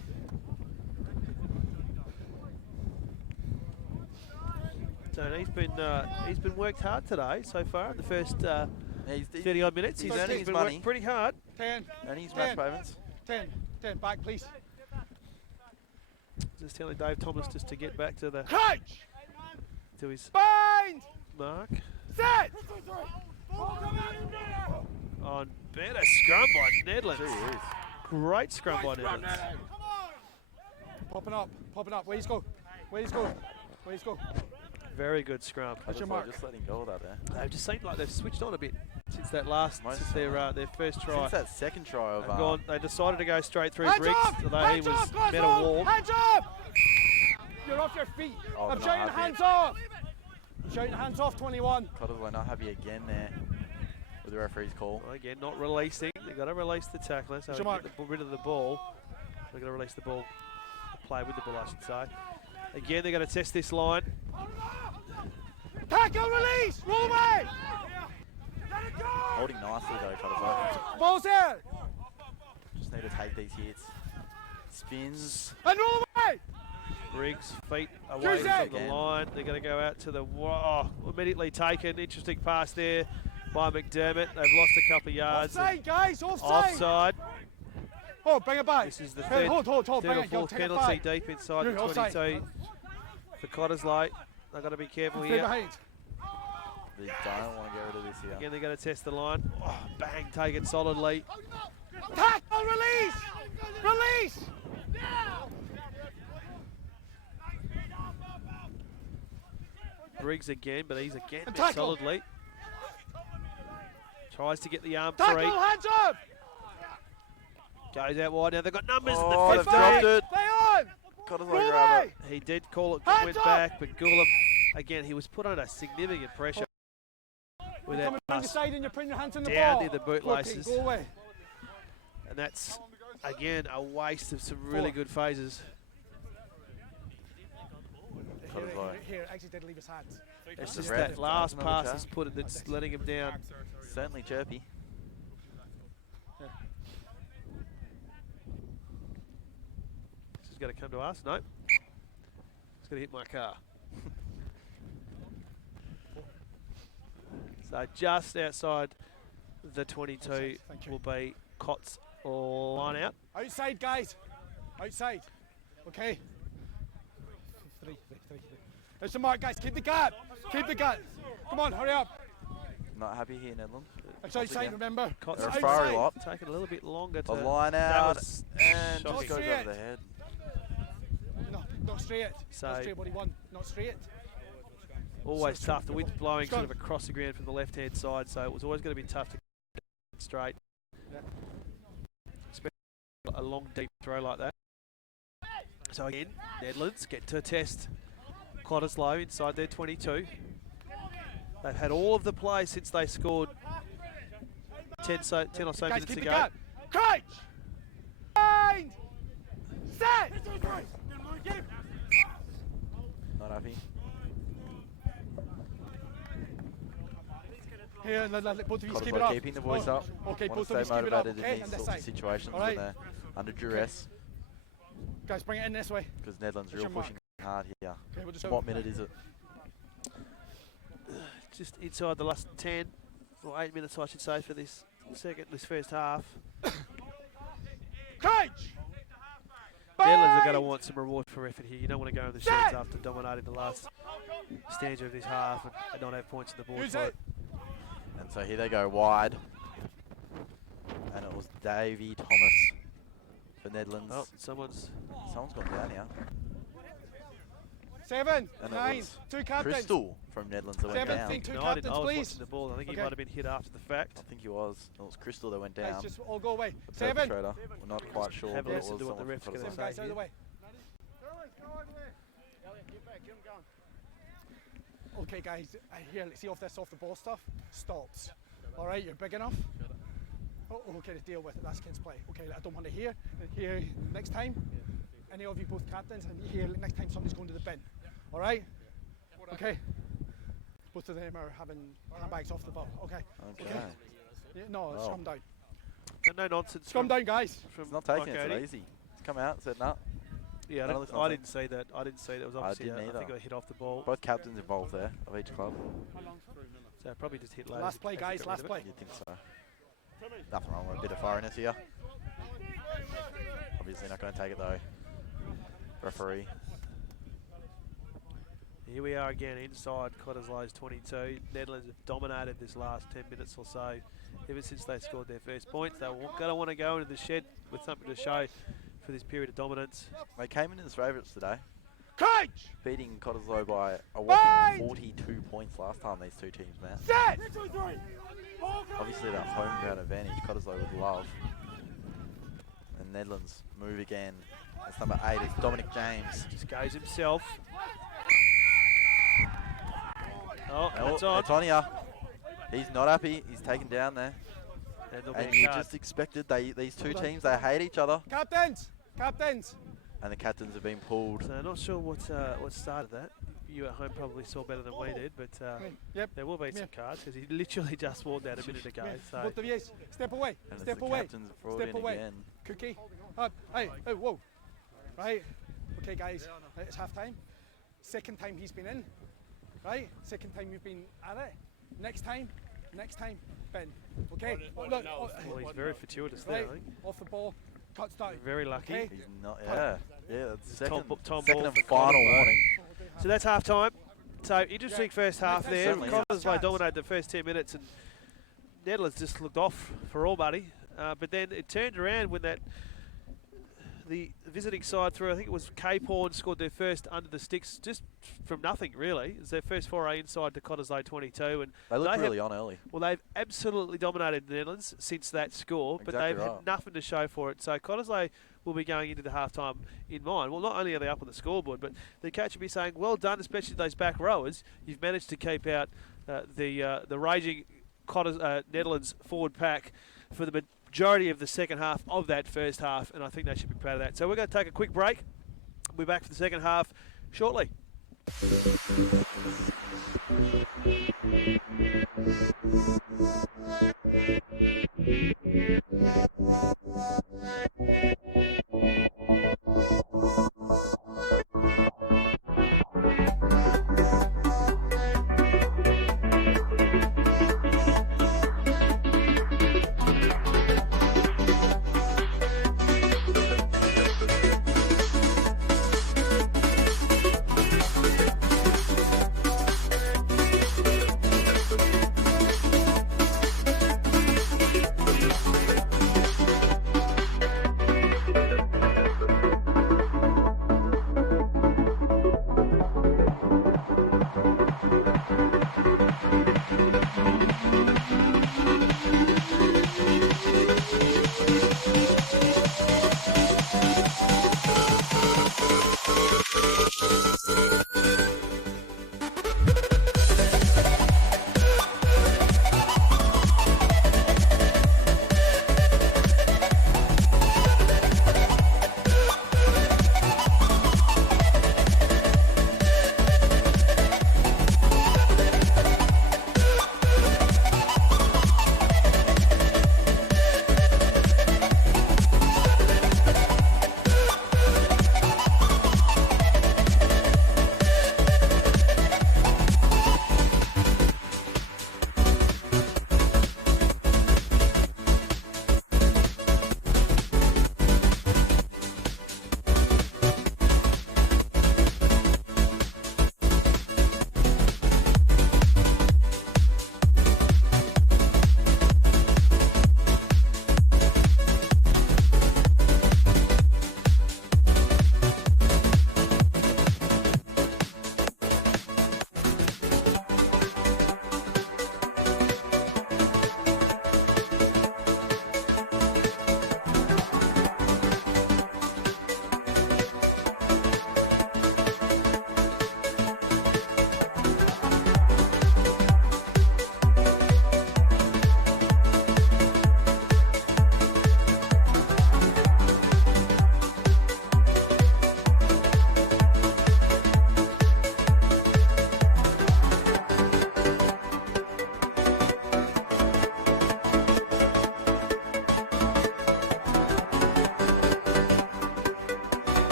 So he's been worked hard today so far. In the first He's 30 odd minutes, he's he's earning been his money. worked pretty hard. 10. And he's match 10. payments. 10. 10. Back, please. Just telling Dave Thomas just to get back to Coach! his Bind! mark. Set! On better scrum by Nedlands. Jeez. Great scrum by Nedlands. Popping up. Popping up. Where he's go? Where he's go? Where he's go? Very good scrum. That's your Cottesloe mark. just letting go of that there. They've just seemed like they've switched on a bit since that last, Most since their first try. Since that second try of They've gone, they decided to go straight through Hands Briggs, off! although he Hands was off! Guys, better off! warm. Hands up! You're off your feet. Oh, I'm they're not shouting happy. hands off. I'm shouting hands off 21. Cottesloe not happy again there with the referee's call. Well, again, not releasing. They've got to release the tackler, so It's they your get rid of the ball. They've got to release the ball play with the ball, I should say. Again, they're going to test this line. Tackle, release, roll away. Holding nicely though, Cottesloe. Ball's there. Just need to take these hits. Spins. And roll away. Briggs, feet away from the line. They're going to go out to the... Whoa, immediately taken. Interesting pass there by McDermott. They've lost a couple of yards. Offside, guys, offside. Offside. Oh, bring it back. This is the Hey, third hold, or bring it, fourth take it penalty back. deep inside You're the offside. 22 for Cottesloe. They've got to be careful Stay here. behind. They don't want to get rid of this here. Again, they're going to test the line. Oh, bang, take it solidly. Tackle, release. Release. Briggs again, but he's again And met tackle. solidly. Tries to get the arm Tackle, free. hands up. Goes out wide. Now they've got numbers Oh, in they've the dropped 15. it. Play on. Cottesloe Roll grab away. it. He did call it, Hands went up. back, but Goulam, again, he was put under significant pressure with that Coming around your pass. side and you're putting your hands on the Down ball. near the bootlaces. Go away. And that's, again, a waste of some really good phases. Here, actually did leave his hands. It's the just ref. that last Another pass chat. has put it that's letting him down. Certainly chirpy. This is going to come to us. Nope. It's going to hit my car. So just outside the 22 Thank you. will be Cott's line out. Outside, guys. Outside. Okay. Three. There's the mark, guys. Keep the gap. Keep the gap. Come on, hurry up. Not happy here, Nedlands. It's outside, remember. Cott's They're a Outside. fiery lot. taking a little bit longer The to... line that out was and shocking. just goes Straight. over the head. No, not straight. So- Not straight, what he won. Not straight. Always tough. The wind's blowing sort of across the ground from the left-hand side, so it was always going to be tough to get it straight. Yeah. Especially a long, deep throw like that. So again, Nedlands get to test Cottesloe inside their 22. They've had all of the play since they scored 10 or so Guys, minutes keep the ago. gap. Crouch. Bind. Set. Not happy. Here, let both of you keep it Cottesloe up. keeping the voice up. Okay, Want both to of you stay keep it up. motivated Okay, in and these this sorts of side. situations All when right. they're under duress. Guys, bring it in this way. Because Nedlands What's real your mark? pushing hard here. Okay, we'll just What minute is it? Just inside the last 10 or 8 minutes, I should say, for this first half. Crouch. Nedlands are going to want some reward for effort here. You don't want to go in the sheds after dominating the last stanza of this half and not have points on the board Use for it. it. And so here they go wide. And it was Davey Thomas for Nedlands. Oh, someone's Someone's gone down here. 7, And 9, it was 2 captains. Crystal from Nedlands that went 7, down. think 2 No, I didn't. captains, I was please. watching the ball. I think he Okay. might have been hit after the fact. I think he was. It was Crystal that went Guys, down. just all go away. The 7. perpetrator. We're not quite sure, Have a but it listen was to what the someone ref's from gonna Cottesloe. say. Guys, out of the way. Okay, guys, here, let's see off this off the ball stuff. Stops. All right, you're big enough. Oh, okay, to deal with it. That's kids' play. Okay, I don't want to hear. Here next time, any of you both captains, and here next time somebody's going to the bin. All right. Okay. Both of them are having handbags off the ball. Okay. Okay. Yeah, no, Oh. scrum down. No nonsense. Scrum down, guys. From It's not taking Mike it, Odie. it's easy. It's come out, said no. Yeah, No, it's I nothing. didn't see that. I didn't see that. It was I obviously, didn't I think either. it hit off the ball. Both captains involved there of each club. So probably just hit late. Last play, guys. Last play. You'd think so. Nothing wrong with a bit of firiness here. Obviously not going to take it though. Referee. Here we are again inside Cottesloe's 22. Nedlands have dominated this last 10 minutes or so. Ever since they scored their first points, they're going to want to go into the shed with something to show for this period of dominance. They came in as favourites today, Coach! beating Cottesloe by a whopping Bind! 42 points last time these two teams met. Set! Obviously that home ground advantage Cottesloe would love. And Nedlands move again. That's number 8 is Dominic James. Just goes himself. Oh, Oh, that's on. it's on here. He's not happy. He's taken down there. And there'll be And a you card. just expected these two teams, they hate each other. Captains! Captains! and the captains have been pulled. So not sure what started that. You at home probably saw better than we did, but there will be some cards because he literally just walked out a minute ago. So. Step away. And Step the away. captains have brought Step in away. again. Cookie. Hey, whoa. Right. Okay, guys. Right, it's half time. Second time he's been in. Right. Second time you've been at it. Next time, Ben. Okay. Look. Well, he's very fortuitous there, I think. Off the ball. Cuts down. Very lucky. Okay. He's not. Yeah. That's second Tom second ball and for final Cottesloe. warning. So that's half time. So interesting first half there. Certainly. Cottesloe dominated the first 10 minutes and Nedlands just looked off for all buddy. But then it turned around when the visiting side through, I think it was Cape Horn, scored their first under the sticks just from nothing really. It was their first foray inside to Cottesloe 22. And They looked really on early. Well, they've absolutely dominated the Netherlands since that score, but Exactly they've had nothing to show for it. So Cottesloe will be going into the halftime in mind. Well, not only are they up on the scoreboard, but the coach will be saying, well done, especially those back rowers. You've managed to keep out the raging Netherlands forward pack for the majority of the second half of that first half, and I think they should be proud of that. So we're going to take a quick break. We'll be back for the second half shortly.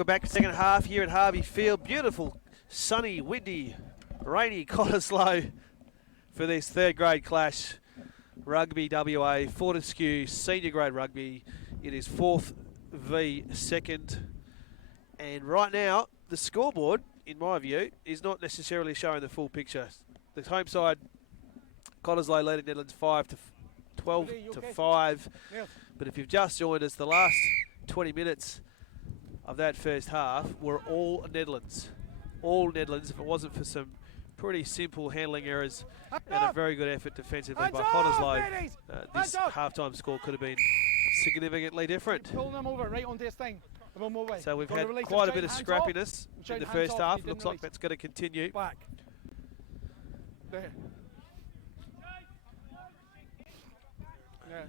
welcome back. Second half here at Harvey Field. Beautiful, sunny, windy, rainy Cottesloe for this third grade clash. Rugby WA, Fortescue, senior grade rugby. It is 4th v 2nd. And right now, the scoreboard, in my view, is not necessarily showing the full picture. The home side, Cottesloe leading Nedlands 12 to 5. But if you've just joined us, the last 20 minutes of that first half were all Nedlands. All Nedlands, if it wasn't for some pretty simple handling errors and a very good effort defensively by Cottesloe, this halftime score could have been significantly different. Pulling them over right onto this thing. So we've had quite a bit of scrappiness in the first half. Looks like that's going to continue. Back. There. Yeah.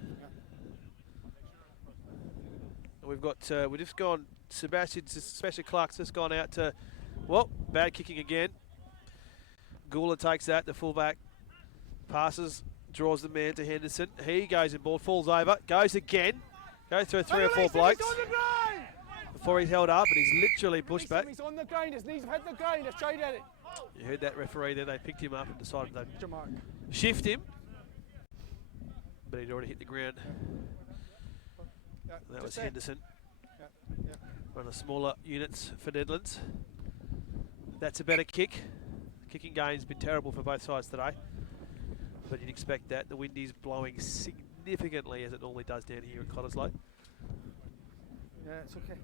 We've got, we've just gone, Sebastian Clark's just gone out to, well, bad kicking again. Gula takes that, the fullback passes, draws the man to Henderson. He goes in ball, falls over, goes again. Goes through 3 or 4 blokes before he's held up, and he's literally pushed back. He's on the ground, his knees have hit the ground, he's tried at it. You heard that referee there, they picked him up and decided they'd shift him. But he'd already hit the ground. That was Henderson. One of the smaller units for Nedlands. That's a better kick. Kicking game's been terrible for both sides today. But you'd expect that. The wind is blowing significantly as it normally does down here in Cottesloe. Yeah, it's okay.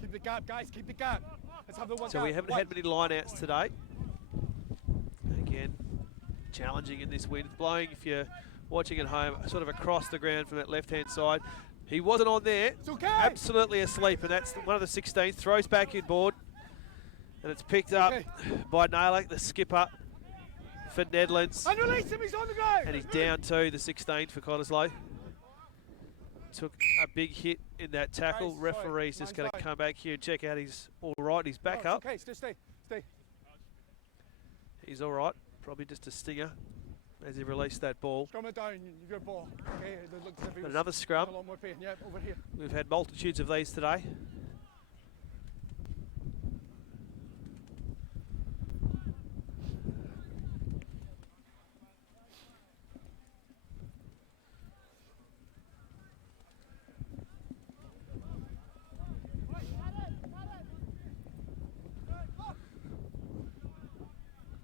Keep the gap, guys, keep the gap. Let's have the one. So we haven't had many line-outs today. Again, challenging in this wind. It's blowing, if you're watching at home, sort of across the ground from that left-hand side. He wasn't on there. It's okay. Absolutely asleep, and that's one of the 16th. Throws back inboard, and it's picked up by Naylor, the skipper for Nedlands. And release him, he's on the ground. And he's down to the 16th for Cottesloe. Took a big hit in that tackle. Guys, referee's just going to come back here and check out he's all right. He's back up. Okay, stay. He's all right. Probably just a stinger as he released that ball. Scrum it down, your ball. Okay, it looks as if he was Another scrum. a lot more pain. Yep, over here. We've had multitudes of these today.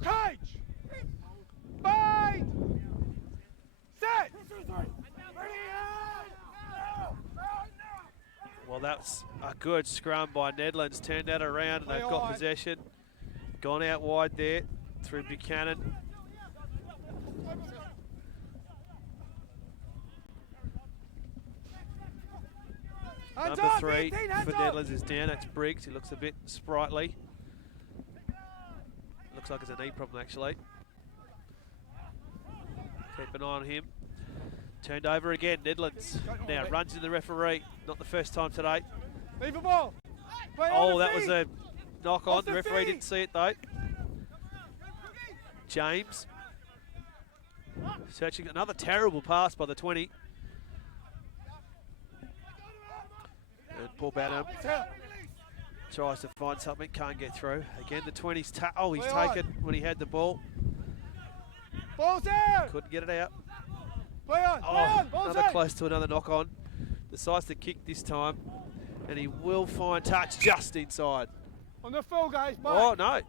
Cage! Bind! Set! Well, that's a good scrum by Nedlands. Turned that around and they've got possession. Gone out wide there through Buchanan. Number 3 for Nedlands is down. That's Briggs. He looks a bit sprightly. Looks like it's a knee problem, actually. Keep an eye on him. Turned over again, Nedlands. Now runs into the referee. Not the first time today. Leave the ball. Oh, that was a knock on. The referee didn't see it, though. James. Searching another terrible pass by the 20. And Paul Banham tries to find something, can't get through. Again, the 20's he's taken when he had the ball. Ball's there! Couldn't get it out. Play on, another close to another knock on. Decides to kick this time, and he will find touch just inside. On the full, guys, back. Oh, no.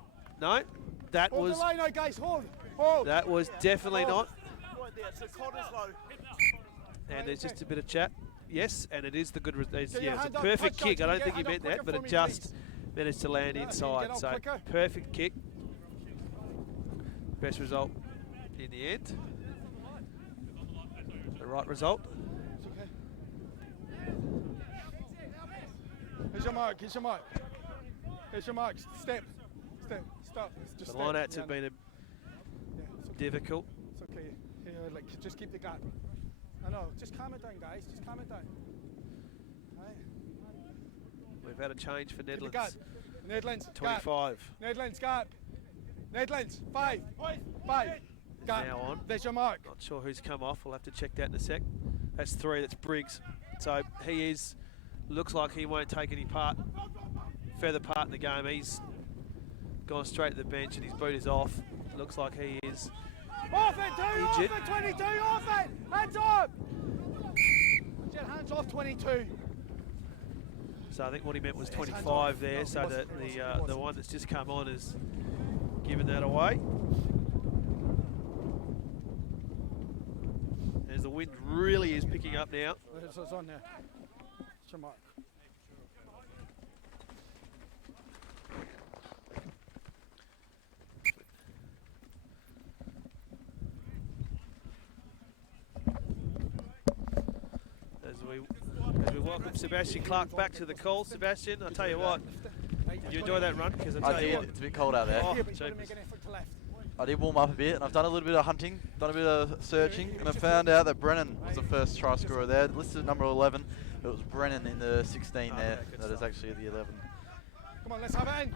That hold was... the line out, guys, hold. That was definitely not. And there's just a bit of chat. Yes, and it is the good... it's a perfect kick. I don't think he meant that, but it just managed to land inside. So, perfect kick. Best result in the end. The right result. It's okay. Here's your mark. Step. Stop. Just the line-outs have been difficult. It's okay. Here, just keep the gap. I know. Just calm it down, guys. Just calm it down. Right. We've had a change for Nedlands. Nedlands. 25. Nedlands, gap. Nedlands, 5. Gap. Now on. There's your mark. Not sure who's come off. We'll have to check that in a sec. That's 3. That's Briggs. So he is Looks like he won't take any further part in the game. He's gone straight to the bench and his boot is off. Looks like he is off it, dude! injured. Off it, 22! Off it! Hands up! Get hands off 22. So I think what he meant was 25 there, so that the one that's just come on is giving that away. As the wind really is picking up now. It's on there. It's your mark. As we welcome Sebastian Clark back to the call. Sebastian, I'll tell you what, did you enjoy that run? Because I did. It's a bit cold out there. Oh, I did warm up a bit, and I've done a little bit of hunting, done a bit of searching, and I found out that Brennan was the first try scorer there. Listed at number 11, but it was Brennan in the 16 there. That is actually the 11. Come on, let's have it in.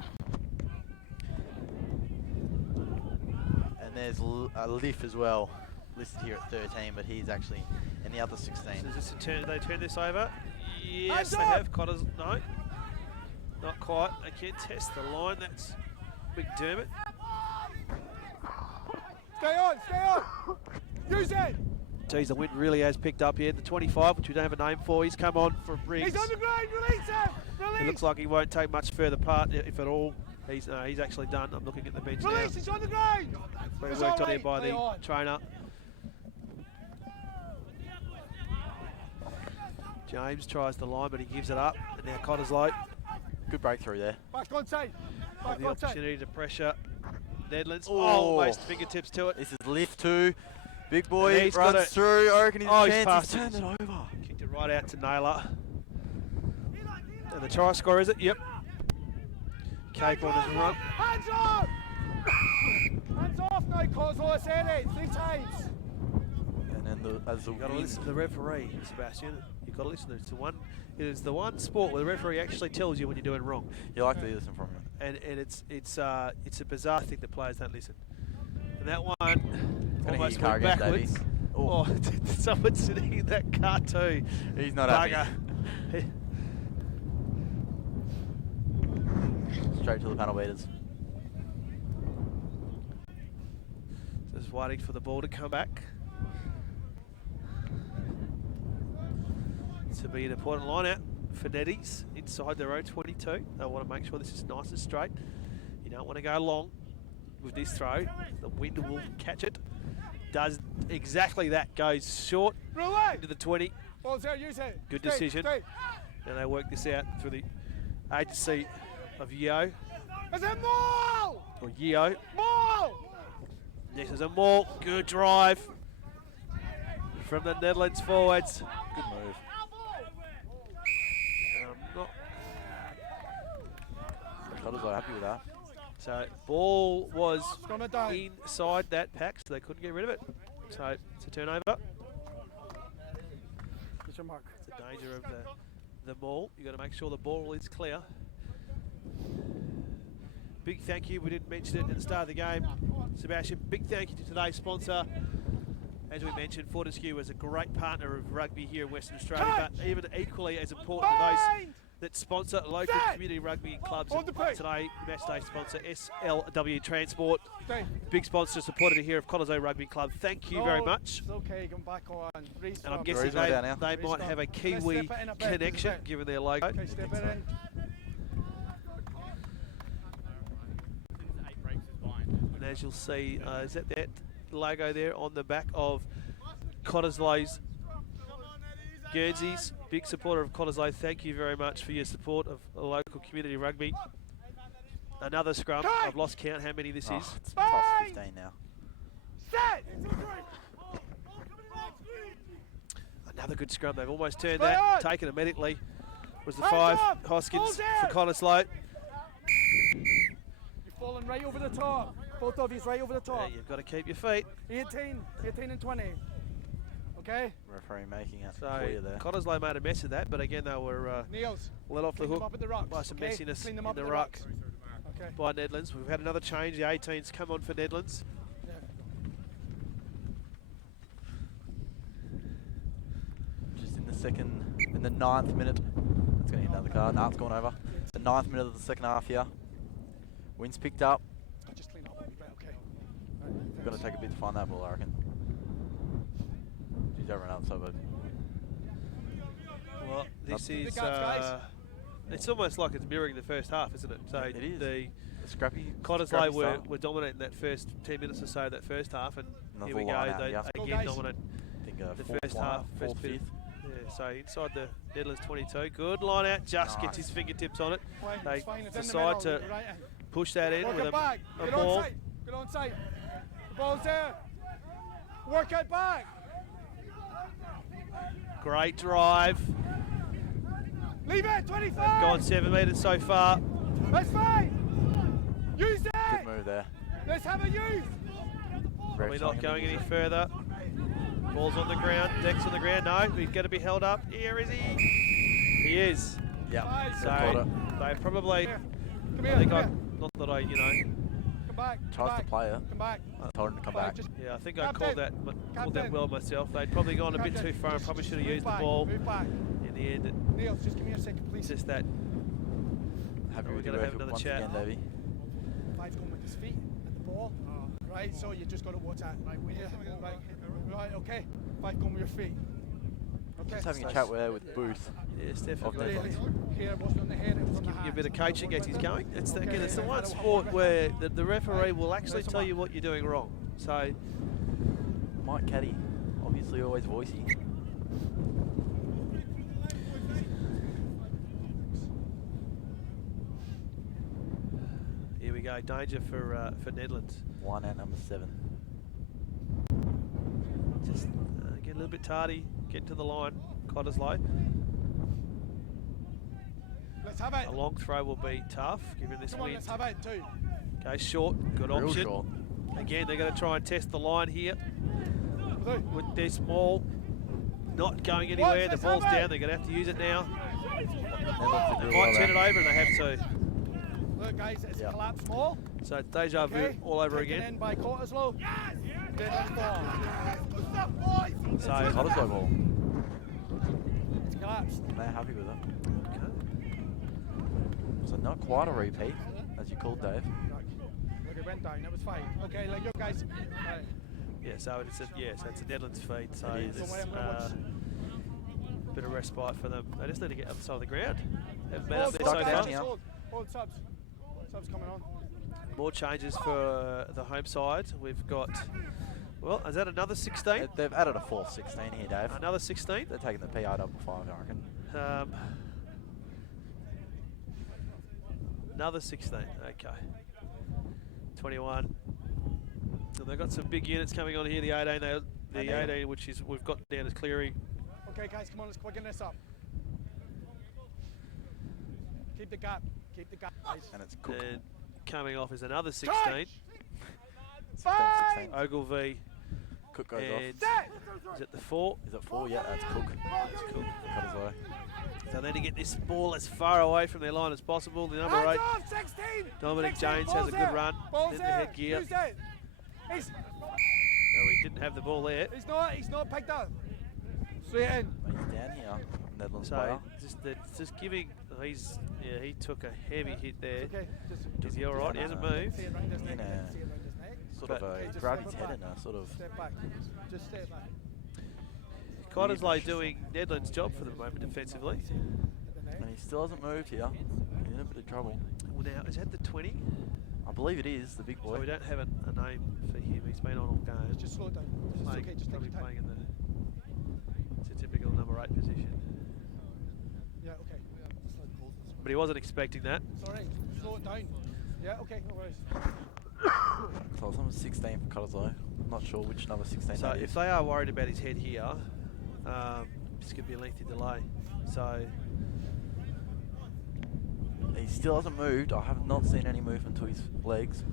And there's a Liff as well, listed here at 13, but he's actually in the other 16. So is this a turn, they turn this over? Yes, Hands they up! have. Cotters, no, not quite. They can test the line. That's McDermott. Stay on, stay on. Use it. Geez, the wind really has picked up here. The 25, which we don't have a name for, he's come on for Briggs. He's on the ground, release him. Release. It looks like he won't take much further part, if at all. He's actually done. I'm looking at the bench Release, now. he's on the ground. Being worked on here by the trainer. James tries the line, but he gives it up. And now Cottesloe. Good breakthrough there. Back on side. Have the opportunity to pressure Nedlands. Oh. Almost fingertips to it. This is Lift 2. Big boy He's runs through. I reckon he's Oh, a he's chance. passed He's it. turned it over. Kicked it right out to Naylor. And the try score, is it? Yep. Cape on his run. Hands off! Hands off now, Cottesloe. I said it 3 times. And then as the You've got to wind, listen to the referee, Sebastian. You've got to listen. It is the one sport where the referee actually tells you when you're doing wrong. you like to listen from him. And it's a bizarre thing that players don't listen. And that one Gonna almost hit your car went again, backwards. Davey. Oh, someone's sitting in that car too. He's not Bugger. happy. Straight to the panel beaters. Just waiting for the ball to come back. To be an important line out for Neddies inside their own 22. They want to make sure this is nice and straight. You don't want to go long with this throw. The wind will catch it. Does exactly that. Goes short into the 20. Ball's there, use it. Good Stay, decision. stay. And they work this out through the agency of Yeo. Is it Maul? Or Yeo. Maul! This is a Maul. Good drive from the Netherlands forwards. Good move. Not Cottesloe happy with that. So ball was gonna die. inside that pack, so they couldn't get rid of it. So it's a turnover. It's your mark. It's the danger of the ball. You've got to make sure the ball is clear. Big thank you. We didn't mention it at the start of the game, Sebastian. Big thank you to today's sponsor. As we mentioned, Fortescue is a great partner of rugby here in Western Australia, but even equally as important to those that sponsor local community rugby clubs. And today, match day sponsor SLW Transport. Big sponsor supported here of Cottesloe Rugby Club. Thank you very much. It's okay, come back on. And I'm guessing they might have a Kiwi connection given their logo. Okay, step it in. And as you'll see, is that logo there on the back of Cottesloe's Guernseys. Big supporter of Cottesloe. Thank you very much for your support of local community rugby. Another scrum. I've lost count how many this is. It's plus 15 now. Set! Another good scrum. They've almost turned that. Taken immediately. Was the 5. Hoskins for Cottesloe. You're falling right over the top. Both of you right over the top. You've got to keep your feet. 18 and 20. Okay? Referee making us So clear there. Cottesloe made a mess of that, but again they were Niels, let off the clean them hook up at the rocks, by some okay? messiness Clean in them up the at the ruck rocks. Okay. by Nedlands. We've had another change. The 18's come on for Nedlands. Yeah. Just in the 9th minute It's going to hit another car. Nah, it's gone over. It's the 9th minute of the second half here. Wind's picked up. Just clean up a bit, okay. We've got to take a bit to find that ball, I reckon. Geez, everyone else over. Well, this is... guys. It's almost like it's mirroring the first half, isn't it? So it is. The scrappy Cottesloe were dominating that first 10 minutes or so of that first half, and another here we go. They again dominate the first half. Fourth, fifth. Yeah, so inside the Nedlands 22. Good line out, just gets his fingertips on it. They decide to push that in with a ball. Get on side. The ball's there. Work it back. Great drive. Leave it, 25. They've gone 7 metres so far. That's fine. Use it. Good move there. Let's have a use. Probably not going any further. Ball's on the ground. Deck's on the ground. No, he's going to be held up. Here is he. He is. Yeah. So they probably. Come here. Not that I, you know. Come back. Tries to play it. Come back. I told him to come back. Yeah, I think I called that well myself. They'd probably gone a bit too far and probably should have used the ball. Move back. In the end, Neil, just give me a second, please. Just that. We're going to have another chat. Again, Davey. Five's going with his feet at the ball. Right, so you just got to watch that. Right, okay. Five going with your feet. Okay. Just having a chat with Booth. Yeah, definitely. Here, it wasn't on the head, it was on the Give hand. you a bit of coaching as he's going. It's the one sport where the referee will actually tell you what you're doing wrong. So, Mike Caddy, obviously always voicey. here we go. Danger for Nedlands. 1 and number 7. Just get a little bit tardy. Get to the line. Cottesloe. Let's have it. A long throw will be tough, given this wind. Let's have it too. Goes short. Good Real option. short. Again, they're going to try and test the line here. With their small, not going anywhere. The ball's down. They're going to have to use it now. They might turn it over, and they have to. Look, guys, it's collapsed small. So it's deja vu all over again. In by Cottesloe. So Cottesloe ball. It's collapsed. They're happy with it. So not quite a repeat, as you called Dave. Look, it went down. It was fine. Okay, like you guys. Yeah, so it's a Nedlands feed. So it there's a bit of respite for them. They just need to get up the side of the ground. Haven't been up there so far. Hold subs. Subs coming on. More changes for the home side. We've got, well, is that another 16? They've added a 4th 16 here, Dave. Another 16? They're taking the PR double 5, I reckon. Another 16, okay. 21. So they've got some big units coming on here. The 18, the 18, which is we've got down as Cleary. Okay, guys, come on, let's quicken this up. Keep the gap. Keep the gap, guys. And it's Cook. And coming off is another 16. 16. Ogilvie. Cook goes off. Is it the 4? Is it 4? Yeah, that's Cook. That's Cook. Cottesloe. So they need to get this ball as far away from their line as possible. The number 8, Dominic James, has a good run in the headgear. No, he didn't have the ball there. He's not picked up. Straight in. He's down here, Nedlands So player. just giving. He took a heavy hit there. Okay, Is he all right? He hasn't moved. In a sort of grabbed his head in a sort of. Step back. Just step back. Cottesloe doing Nedland's job for the moment defensively. And he still hasn't moved here. He's in a bit of trouble. Well, now, is that the 20? I believe it is, the big boy. So we don't have a name for him. He's been on all game. Just slow it down. It's okay, just take probably your time. playing in the. It's a typical number 8 position. Yeah, okay. But he wasn't expecting that. Sorry, slow it down. Yeah, okay, no worries. So it's number 16 for Cottesloe. I'm not sure which number 16 So that if is. they are worried about his head here, this could be a lengthy delay. So He still hasn't moved. I have not seen any movement to his legs.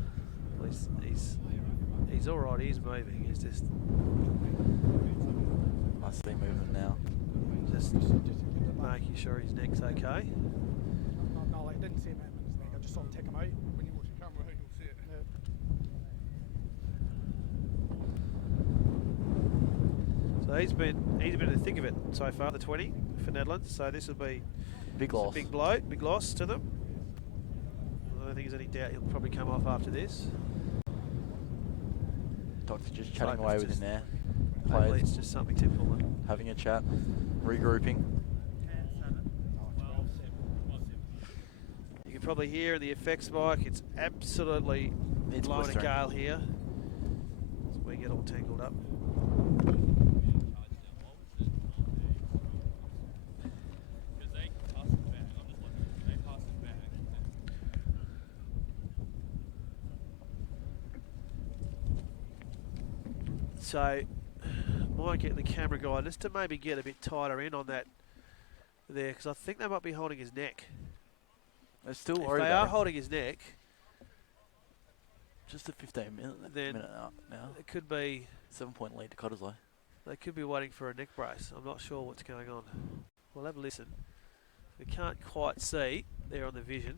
he's all right. He's moving. He's just I see movement now. just making sure his neck's okay. No, I didn't see him in his neck. I just saw him take him out. When you watch the camera, you'll see it. So So he's been in the thick of it so far, the 20 for Nedlands. So this will be Big loss. big blow, big loss to them. I don't think there's any doubt he'll probably come off after this. Doctor just chatting away with him there. Hopefully Players it's just something simple. And having a chat, regrouping. you can probably hear in the effects mic, it's absolutely blowing a gale here. So we get all tangled up. So, might get the camera guy just to maybe get a bit tighter in on that there, because I think they might be holding his neck. They're still If worried they about are him. holding his neck, Just a 15-minute then out now. it could be 7-point lead to Cottesloe. they could be waiting for a neck brace. I'm not sure what's going on. We'll have a listen. We can't quite see there on the vision.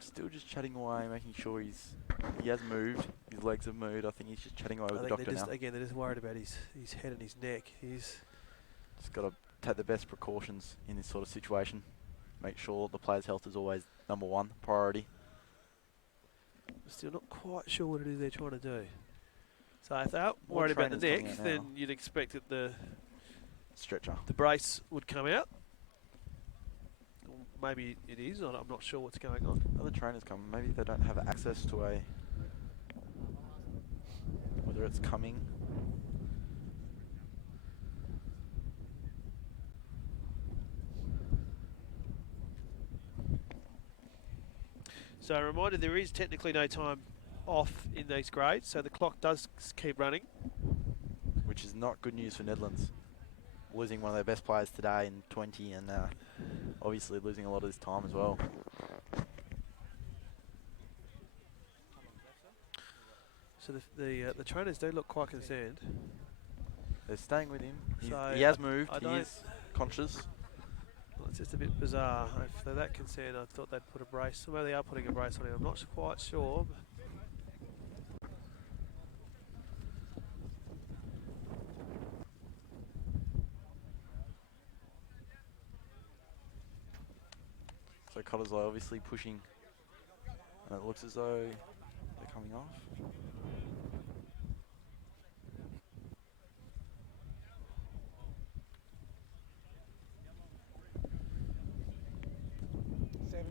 Still just chatting away, making sure he has moved. His legs have moved. I think he's just chatting away with the doctor now. Again, they're just worried about his head and his neck. He's Just got to take the best precautions in this sort of situation. Make sure the player's health is always #1 priority. still not quite sure what it is they're trying to do. So if they're worried about the trainers coming neck, out then now. you'd expect that the Stretcher. brace would come out. Or maybe it is. I'm not sure what's going on. Other trainers come. Maybe they don't have access to whether it's coming. So a reminder, there is technically no time off in these grades, so the clock does keep running. Which is not good news for Nedlands. Losing one of their best players today in 20 and obviously losing a lot of this time as well. So the trainers do look quite concerned. They're staying with him. So He has moved. I He don't- is conscious. Well, it's just a bit bizarre. If they're that concerned, I thought they'd put a brace. So maybe they are putting a brace on him. I'm not quite sure. So Cottesloe obviously pushing. And it looks as though they're coming off.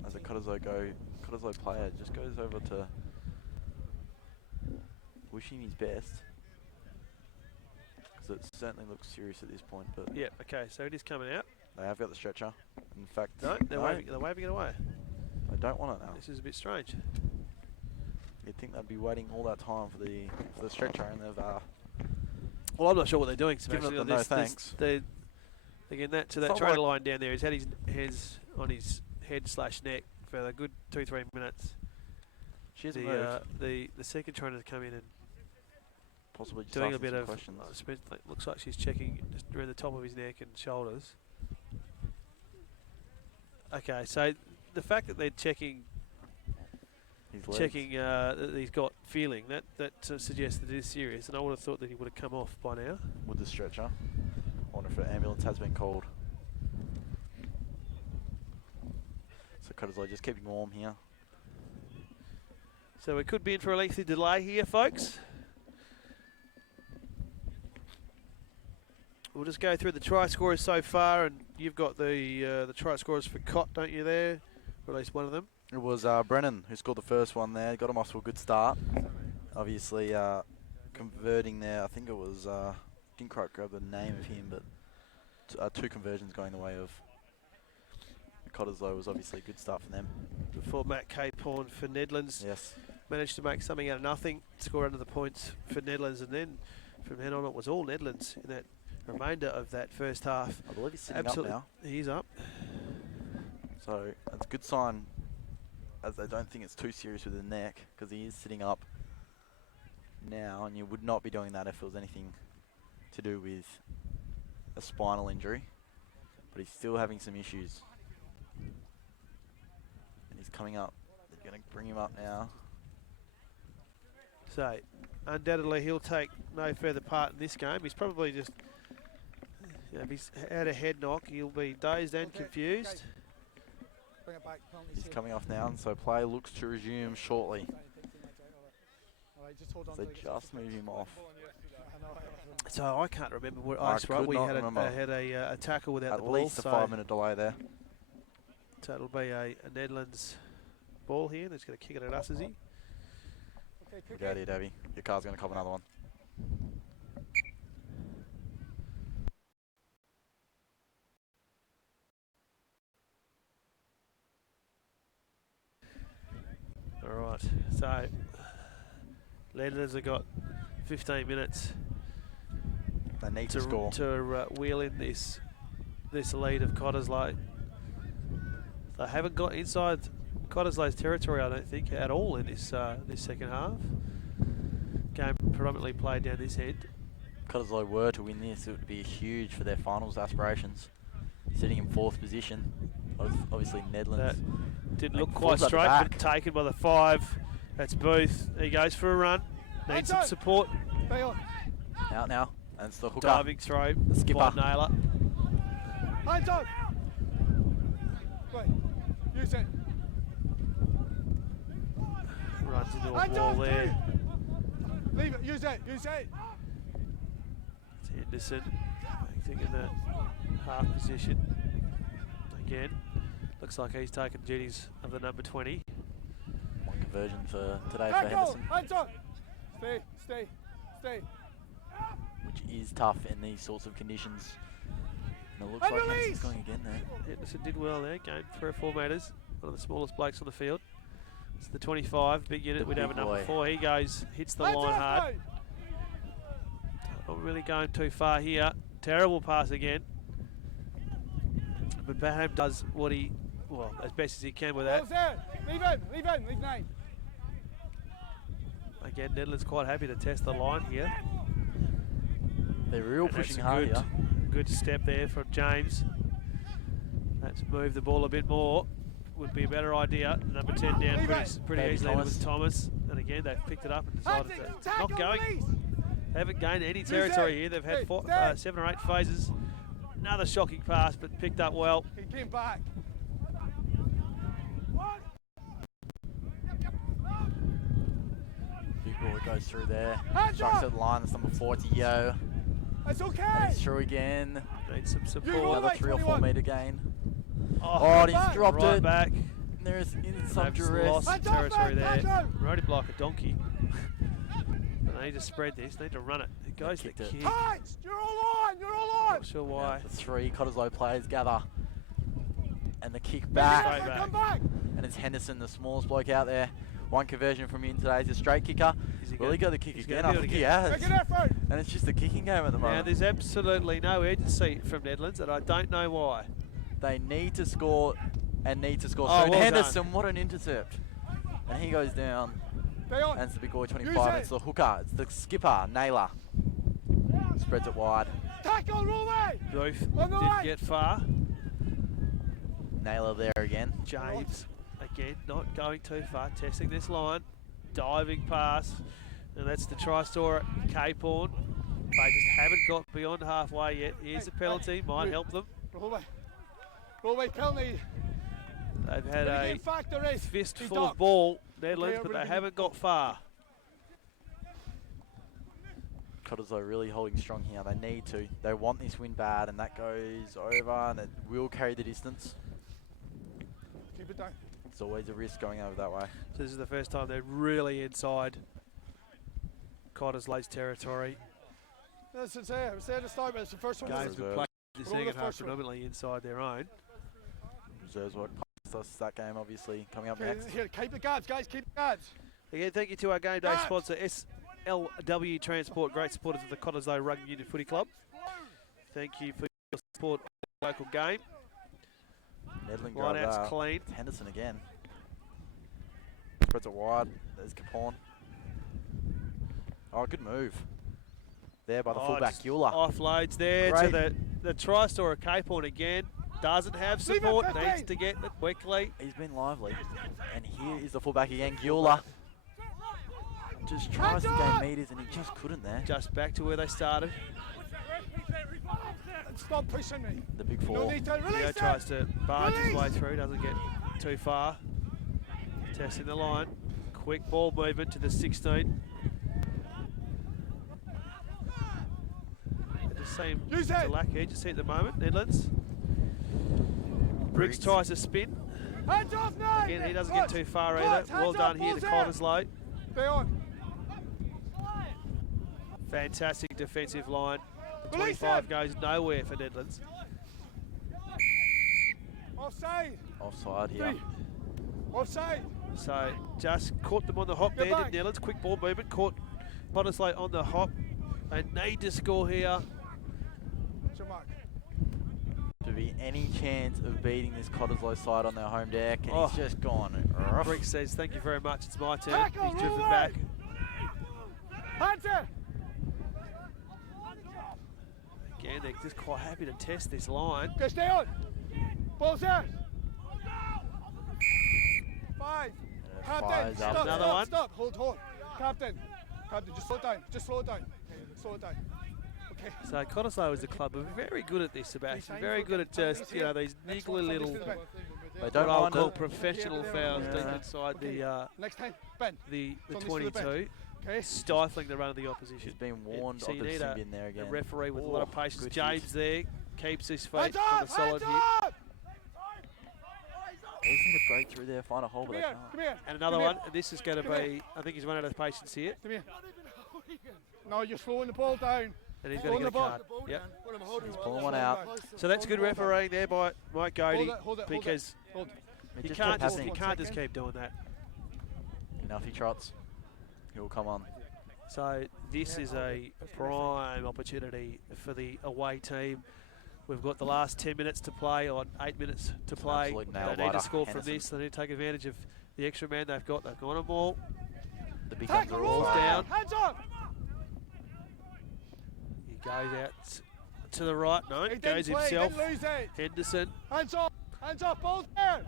As a Cottesloe player just goes over to wish him his best. Because it certainly looks serious at this point, but Yeah, okay, so it is coming out. they have got the stretcher. In fact, No, they're waving it away. they don't want it now. This is a bit strange. You'd think they'd be waiting all that time for the stretcher, and they've Well, I'm not sure what they're doing. Give it the no thanks. Again, that to It's that not trainer like- line down there, he's had his hands on his head/neck for a good 2-3 minutes. she hasn't moved. The second trainer's come in and Possibly just doing a asking bit some of. questions. Looks like she's checking just around the top of his neck and shoulders. Okay, so the fact that they're checking His legs. that he's got feeling that suggests that it is serious, and I would have thought that he would have come off by now. With the stretcher. I wonder if an ambulance has been called. So Cottesloe just keeping warm here. So we could be in for a lengthy delay here, folks. We'll just go through the try scorers so far, and you've got the try scorers for Cott, don't you, there? Or at least one of them. It was Brennan who scored the first one there. Got him off to a good start. Obviously converting there. I think it was, didn't quite grab the name of him, but 2 conversions going the way of Cottesloe was obviously a good start for them. Before Matt Capehorn for Nedlands Yes. managed to make something out of nothing, score under the points for Nedlands, and then from then on it was all Nedlands in that remainder of that first half. I believe he's sitting up now. He's up. So that's a good sign, as they don't think it's too serious with the neck, because he is sitting up now, and you would not be doing that if it was anything to do with a spinal injury. But he's still having some issues. And he's coming up. They're going to bring him up now. So, undoubtedly, he'll take no further part in this game. He's probably just, if he's had a head knock, he'll be dazed and confused. Bring it back. He's coming off now, and so play looks to resume shortly. They just move him off. So I can't remember what we had a tackle without the ball. At least a 5-minute delay there. So it'll be a Nedlands ball here. He's going to kick it at us, is he? Get out here, Davey. Your car's going to cop another one. All right. So Nedlands have got 15 minutes. They need to score to wheel in this lead of Cottesloe. They haven't got inside Cottesloe's territory, I don't think, at all in this second half. Game predominantly played down this end. Cottesloe were to win this, it would be huge for their finals aspirations. Sitting in 4th position, obviously Nedlands. That didn't look quite straight, but taken by the 5. That's Booth. He goes for a run. Needs some support. Out now. And it's the hooker. Diving throw. The skipper. Naylor. Hands up. Wait. Use it. Runs into a wall there. Leave it. Use it. Use it. It's Henderson. I think in the half position. Again. Looks like he's taken duties of the number 20. One conversion for today for Henderson. Hands up. Stay. Stay. Stay. Which is tough in these sorts of conditions. And it looks like Henderson's going again there. Henderson did well there, gained 3 or 4 metres. One of the smallest blokes on the field. It's the 25, big unit. We'd have a number 4. He goes, hits the line hard. Not really going too far here. Terrible pass again. But Baham does what he, well, as best as he can with that. Leave in, leave in, leave 9. Again, Nedlands quite happy to test the line here. They're real pushing hard here. Good step there from James. Let's move the ball a bit more. Would be a better idea. Number 10 down pretty easily with Thomas. And again, they've picked it up and decided that it's not going. They haven't gained any territory here. They've had 7 or 8 phases. Another shocking pass, but picked up well. He came back. Big ball goes through there. Strikes at the line. That's number 4 to Yo. It's okay. And he's through again. Need some support. Another 3 or 4 metre gain. Oh, he's dropped right it. Back. There's in some duress. Lost territory there. Rode him like a donkey. But they need to spread this. They need to run it. It goes the kick. You're all on. You're all on. Not sure why. The 3 Cottesloe players gather. And the kick back. Come back. And it's Henderson, the smallest bloke out there. 1 conversion from him today. He's a straight kicker. Will he go the kick again? I think he has. And it's just a kicking game at the moment. Now, there's absolutely no urgency from Nedlands, and I don't know why. They need to score and need to score soon. Well Henderson, what an intercept. And he goes down. And it's the big boy 25. It's the hooker. It's the skipper, Naylor. Spreads it wide. Tackle, roll away. Booth didn't get far. Naylor there again. James, again, not going too far. Testing this line. Diving pass. And that's the try-scorer, Cape-Horn. They just haven't got beyond halfway yet. Here's a penalty. Might help them. Roll away. Roll away, penalty. They've had a fistful of ball, Nedlands, but they haven't got far. Cottesloe really holding strong here. They need to. They want this win bad, and that goes over, and it will carry the distance. Keep it down. It's always a risk going over that way. So this is the first time they're really inside Cottesloe's territory. That's it. I was there to start, but it's the first one. Games been played the second half predominantly inside their own. Reserves what cost us that game, obviously, coming up next. Here, keep the guards, guys, keep the guards. Again, thank you to our game day sponsor, SLW Transport, great supporters of the Cottesloe Rugby Union Footy Club. Thank you for your support of the local game. Nedlands Lineout's clean. It's Henderson again. Spreads it wide. There's Capone. Oh, good move. There by the fullback, Eula. Offloads there to the try-scorer, Cape-Horn again. Doesn't have support, needs to get it quickly. He's been lively. And here is the fullback again, Eula. just tries to gain meters and he just couldn't there. Just back to where they started. Stop pushing me. The big No four. need to Leo release tries it. to barge his way through, doesn't get too far. Testing the line. Quick ball movement to the 16. It just seemed to lack agency at the moment, Nedlands. Briggs tries to spin. Hands off now. Again, he doesn't get too far either. Well done here to Cottesloe. Stay on. Fantastic defensive line. The Release 25 him. goes nowhere for Nedlands. Offside. Offside here. Offside. So just caught them on the hop Get there, back. did Nedlands. Quick ball movement, caught Cottesloe on the hop. They need to score here. What's your mark? To be any chance of beating this Cottesloe side on their home deck, and Oh. he's just gone rough. Briggs says, thank you very much, it's my turn. Tackle, He's driven roll back. Hands in. Again, they're just quite happy to test this line. Okay, stay on. Ball's there. 5. Captain, fires up. stop, Another stop, one. stop. Hold. Captain, just slow down. Just slow down. Slow it down. Okay. So Cottesloe is a club who are very good at this, Sebastian. Very good at just, you know, these niggly little, They what don't I'll mind call it. professional fouls deep inside Next time, Ben. the From this to the 22, Okay. stifling the run of the opposition. He's been warned So of you the need sin bin there again. a referee with a lot of patience. good James hit. there keeps his feet Hands on up, the solid hands hit. up. They just need to break through there, find a hole, but Come they here, can't. come here. And another Come one. here. This is going to Come be, I think he's run out of patience here. Come here. No, you're slowing the ball down. And he's going to get a card. Yep. He's pulling one out. So that's good refereeing there by Mike Godey, because Hold It you just can't kept just, happening. keep doing that. Enough he trots. He'll come on. So this is a prime opportunity for the away team. We've got the last 10 minutes to play, or 8 minutes to play. absolute They nail need to biter, score from Henderson. this. They need to take advantage of the extra man they've got. They've got a ball. The big guns Tackle, are roll all down. Hands up. He goes out to the right. No, He he didn't goes play, himself. didn't lose it. Henderson. Hands up, ball's there.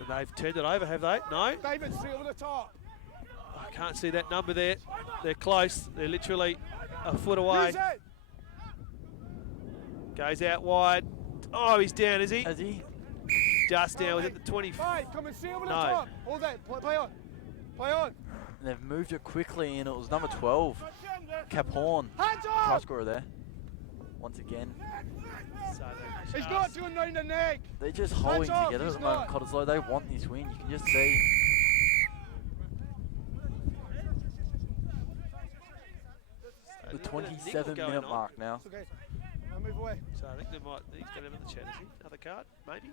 And they've turned it over, have they? No. David, straight over the top. I can't see that number there. They're close. They're literally a foot away. Use it. Goes out wide. Oh, he's down, is he? Has he? Just down. Was it the 20? 5, come and see over the No. top. Hold it, play on. Play on. And they've moved it quickly, and it was number 12, Caphorn. Hands Try up. scorer there. Once again, So they're He's not doing round the neck. they're just holding off, together at he's the moment, not. Cottesloe. They want this win. You can just see. The 27-minute mark now. It's okay. I'll move away. So I think he's going to have the chat, is he? Another card, maybe?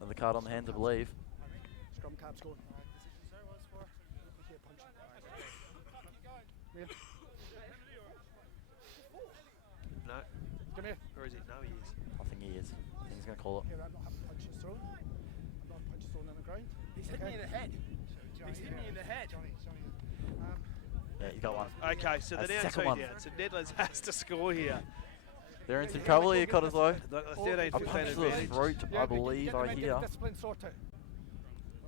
Another card on the hands, I believe. Scrum cap's going. Okay, punch. Come here. No. Come here. Or is it? No, he is. I think he is. I think he's going to call it. Here, I'm not having punches thrown. I'm not punches thrown on the ground. He's hit me in the head. He's hit me in the head. Johnny. Yeah, he's got one. Okay, so they're That's now second 2 one. down. So Nedlands has to score here. They're in some trouble here, Cottesloe. They've got a 13, A 15 punch to the advantage. throat, I believe, get I the hear. discipline sorted.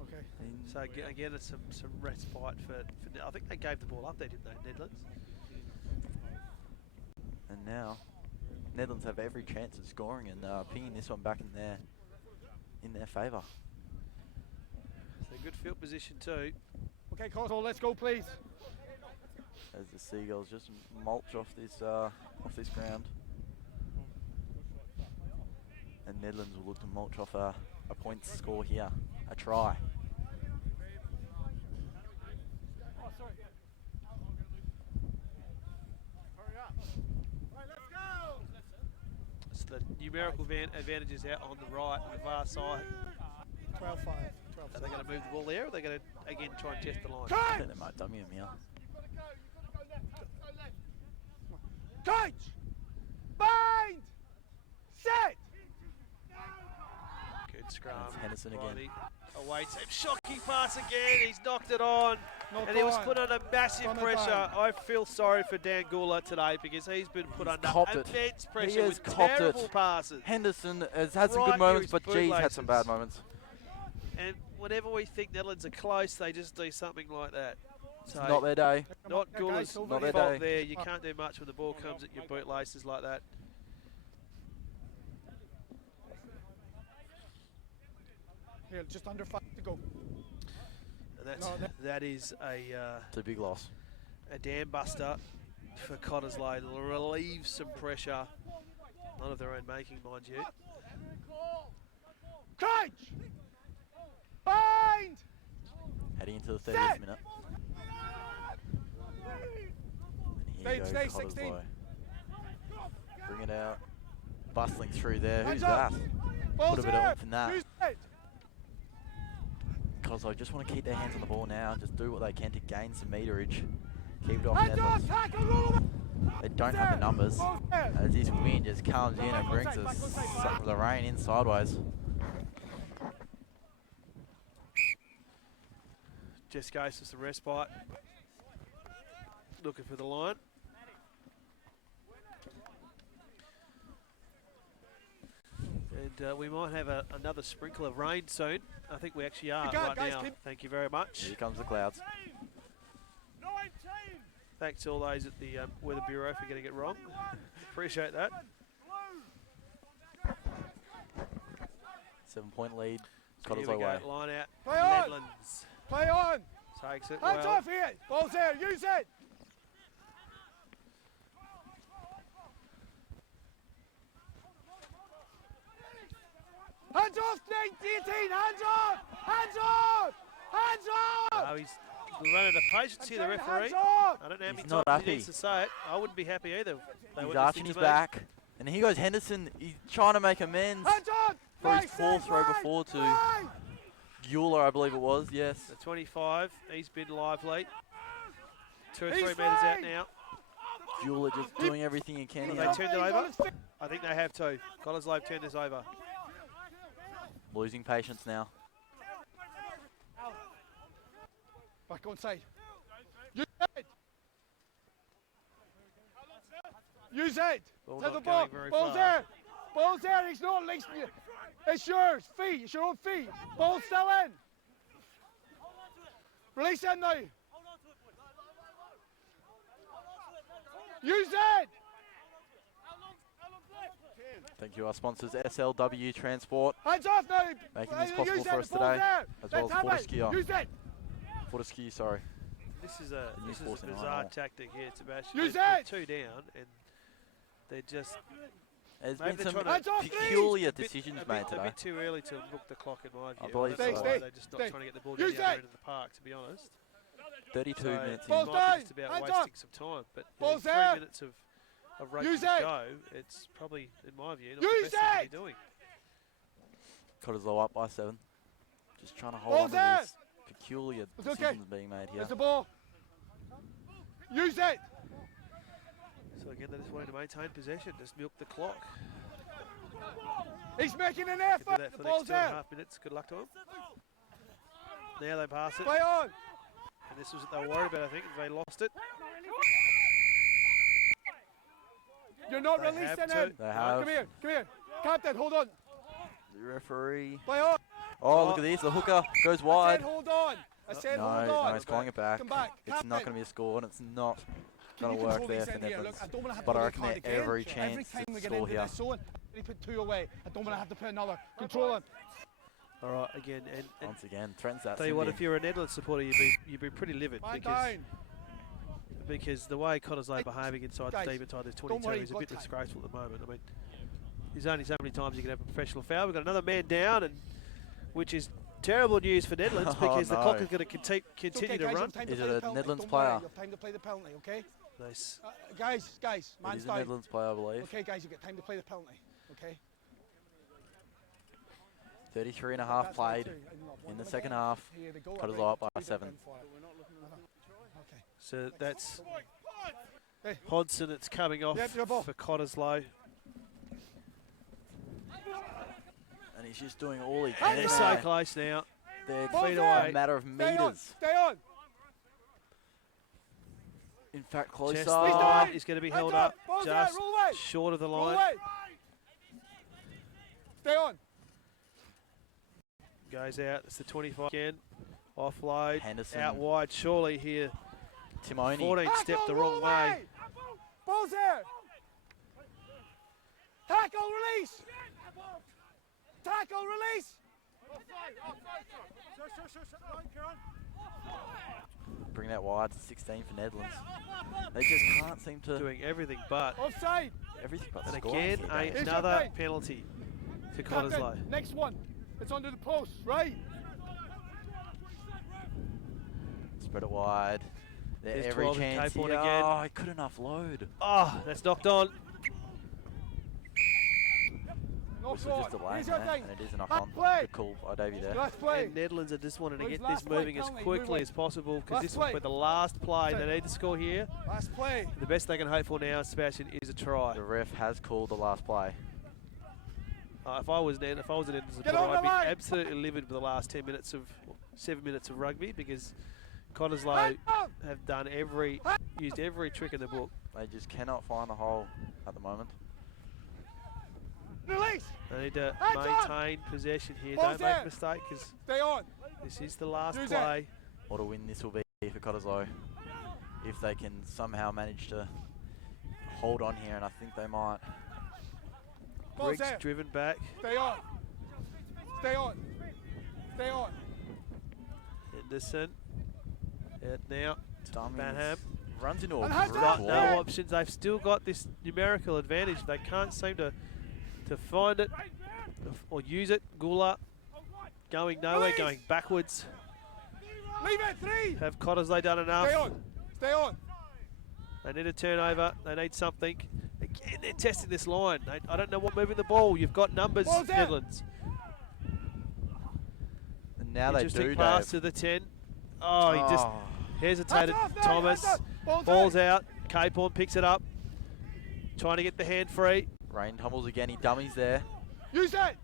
Okay. So again, it's some respite for I think they gave the ball up there, didn't they, Nedlands? And now, Nedlands have every chance of scoring and pinging this one back in their favour. So good field position too. Okay, Cottesloe, let's go, please. As the Seagulls just mulch off this ground. And Nedlands will look to mulch off a point score here, a try. Oh, sorry. Hurry up. Right, let's go. So the numerical advantages out on the right, on the far side. 12-5. Are they going to move the ball there, or are they going to again try and test the line? I think they might dummy him here. Coach! Bind! Set! Good scrum. That's Henderson by again. the away team. Shocking pass again. He's knocked it on. Not And he was on. put under massive Done it pressure. down. I feel sorry for Dan Gula today because he's been put under copped it. immense He pressure has with copped terrible it. passes. Henderson has had some Right good near moments, his but G's had some bad bootlaces. moments. And whenever we think Netherlands are close, they just do something like that. So Not their day. not Gula's Not fault their day. there. You can't do much when the ball comes at your bootlaces like that. Here, just under 5 to go. And No, that is It's a big loss. a dam buster for Cottesloe. It'll relieve some pressure. Not of their own making, mind you. Crunch! Bind! Heading into the 30th minute. And here Stay, you go, 16. Cottesloe. Bring it out. Bustling through there. Who's Hands up. that? Ball's Put a bit there. of oomph in that. Use it. Cottesloe just want to keep their hands on the ball now. Just do what they can to gain some meterage. Keep it off Hands up, Nedlands. tackle, roll away. They don't have the numbers. Ball's there. As this wind just comes in and brings the rain in sideways. Just goes for some respite. Looking for the line. And we might have another sprinkle of rain soon. I think we actually are right guys, now. Thank you very much. Here comes the clouds. Thanks to all those at the Weather Bureau for getting it wrong. Appreciate that. 7-point lead. So here we Cottesloe go. way. Line out. Play on. Nedlands Play on. takes it Hands well. off here. Ball's there. Use it. Hands off, 18. Hands off. Hands off. Hands off. Oh, he's running a patience here, the referee. Hands off. I don't know how many He's not times he happy. needs to say it. I wouldn't be happy either. They He's wouldn't arching listen his to me. back. And here goes Henderson. He's trying to make amends Hands off. for his poor throw before to Right. Guler, I believe it was. Yes. The 25, he's been lively. 2 or He's 3 metres out fine. now. Guler just doing everything he can Have here. they turned it over? I think they have too. Cottesloe have turned this over. Losing patience now. Back on side. Use it. Use it. Ball To the not ball. going very Ball's far. there. Ball's there. It's not least. It's yours. Feet. It's your own feet. Ball's still in. Release it now. Use it. Thank you, our sponsors, SLW Transport, Hands off now. making this Use possible it. for us The ball's today, there. as Let's well as have it. Fortescue. Use it. Fortescue, sorry. This is a new force in bizarre Arnold. tactic here, Sebastian. Use They're it. 2 down, and they're just There's Maybe been they're some trying Hands off, please. peculiar a bit- decisions a made bit, a today. bit too early to book the clock, in my view. believe I don't so. know why Stay, they're just not stay. trying to get the ball down Use the other it. end of the park, to be honest. 32 So minutes it in. Ball's might down. be just about Hands wasting up. some time, but Ball's in 3 there. minutes of race Use to it. go, it's probably, in my view, not Use the best thing to it. be doing. Cottesloe up by 7. Just trying to hold Ball's on to there. these peculiar It's okay. decisions being made here. There's the ball. Use it. So again, they just wanted to maintain possession, just milk the clock. He's making an Can do effort. that The for the ball's next 2.5 there. minutes. Good luck to them. Now they pass it, Play on. and this was what they were worried about, I think. They lost it. You're not They have releasing to. him. They have. Come here. Come here. Captain, hold on. The referee. Play on. Oh, look at this. The hooker goes I said wide. hold on. I said No, hold on. no, he's calling it back. Come back. It's not Captain. going to be a score, and it's not Can going you to work control there these for in here? Nedlands. Look, I don't want to have But to I put reckon the they card have again. every Every chance time we to get score into here. this zone, he put 2 away. I don't want to have to put another. Control him. All right, again, and Once again, threatens that. tell you what, sin if you're a Nedlands supporter, you'd be pretty livid Man because down. the way Cottesloe Hey, behaving inside guys, the deep inside this don't 22 worry, is a you've bit got time. disgraceful at the moment. I mean, there's only so many times you can have a professional foul. We've got another man down, and which is terrible news for Nedlands Oh, because the no. clock is going to It's continue okay, to guys, you run. have time to Is play it the a penalty. Nedlands Don't worry, player? you have time to play the penalty, okay? Nice. Guys, It man's is a down. Nedlands player, I believe. Okay, guys, you get time to play the penalty, okay? 33 and a half That's what played I'm doing. in the second half. Here they go. Cottesloe up by Right, 7. Okay. So that's Hey. Hodson. It's coming off Yep, your ball. for Cottesloe. And he's just doing all he And can. They're it's so there. close now. They're Ball's feet there. away. a matter of Stay on. meters. Stay on. In fact, Chest closer. line down. is going to be Hands held up. up Ball's there. just Roll away. short of the Roll line. away. Stay on. Goes out. It's the 25 again. Offload. Henderson. Out wide. Surely here. Timoni. 14 stepped the wrong way. Ball's there. Tackle, release. Tackle, release. Bring that wide to 16 for Nedlands. They just can't seem to Doing everything but. Offside. everything but And score again, here, Dave. another penalty to Cottesloe. Next one. It's under the post, right? Spread it wide. There There's every 12 and chance Cape on here. again. Oh, he couldn't offload. Oh, that's knocked on. No This was just a fraud. lane Here's your there, thing. and it is a knock Last on. play. Good call by Davey there. Last play. And Nedlands are just wanting to Where's get this last play? moving as Tell me, quickly move as possible because Last this will play. be the last play. They Say. need to score here. Last play. The best they can hope for now, Sebastian, is a try. The ref has called the last play. If I was an Nedlands supporter, on the I'd be line. absolutely livid for the last 7 minutes of rugby because Cottesloe Hand up. have done used every trick in the book. They just cannot find a hole at the moment. Release. They need to Hands up. maintain possession here. Ball's Don't make there. a mistake because Stay on. this is the last Use it. play. What a win this will be for Cottesloe. If they can somehow manage to hold on here, and I think they might. Ball's Briggs there. driven back. Stay on. Stay on. Stay on. Henderson out now to Dummies. Banham. Runs into a And hands brick up. Got wall. no options. They've still got this numerical advantage. They can't seem to find it or use it. Gula going nowhere, Release. going backwards. Leave it. 3. Have Cottesloe done enough? Stay on. Stay on. They need a turnover. They need something. Again, they're testing this line. I don't know what moving the ball. You've got numbers, Ball's out. Nedlands. And now they Interesting do, pass Dave. to the 10. Oh, he just hesitated. Hands off, Dave, Thomas. hands off. Ball's there. out. Capehorn picks it up. Trying to get the hand free. Rain tumbles again. He dummies there. Use it.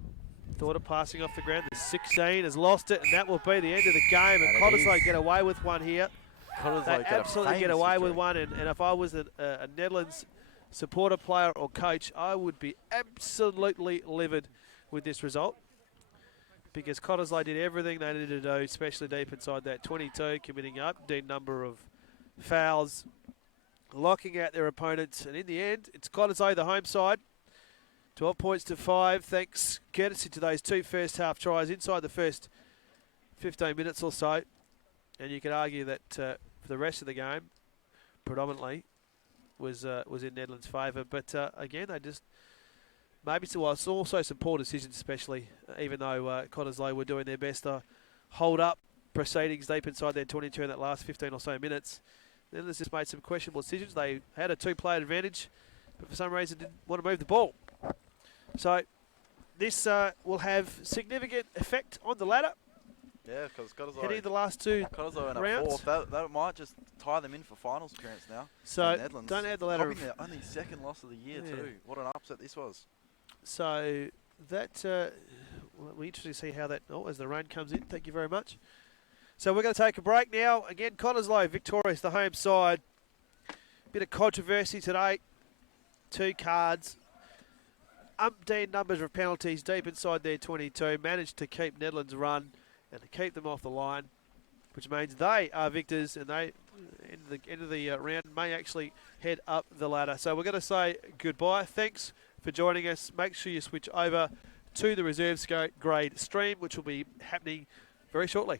Thought of passing off the ground. The 16 has lost it, and that will be the end of the game. And And it Cottesloe is. get away with one here. Cottesloe They get a absolutely get famous away with victory. one. And if I was a Nedlands supporter, player, or coach, I would be absolutely livid with this result. Because Cottesloe did everything they needed to do, especially deep inside that 22, committing an updeed number of fouls, locking out their opponents. And in the end, it's Cottesloe, the home side. 12 points to 5, thanks courtesy to those 2 first half tries inside the first 15 minutes or so. And you could argue that for the rest of the game, predominantly, was in Nedlands' favour. But again, they just maybe it's also some poor decisions, especially even though Cottesloe were doing their best to hold up proceedings deep inside their 22 in that last 15 or so minutes. Then they just made some questionable decisions. They had a 2-player advantage, but for some reason didn't want to move the ball. So this will have significant effect on the ladder. Yeah, because Heading the last 2 Cottesloe in a rounds. fourth. That might just tie them in for finals appearance now. So Nedlands don't add the ladder. Probably their only second loss of the year too. What an upset this was. So that will be interesting to see how that. Oh, as the rain comes in. Thank you very much. So we're going to take a break now. Again, Cottesloe victorious, the home side. Bit of controversy today. 2 cards. Umpteen numbers of penalties deep inside their 22. Managed to keep Nedlands run and to keep them off the line, which means they are victors and they, end of the round, may actually head up the ladder. So we're going to say goodbye. Thanks for joining us. Make sure you switch over to the reserves grade stream, which will be happening very shortly.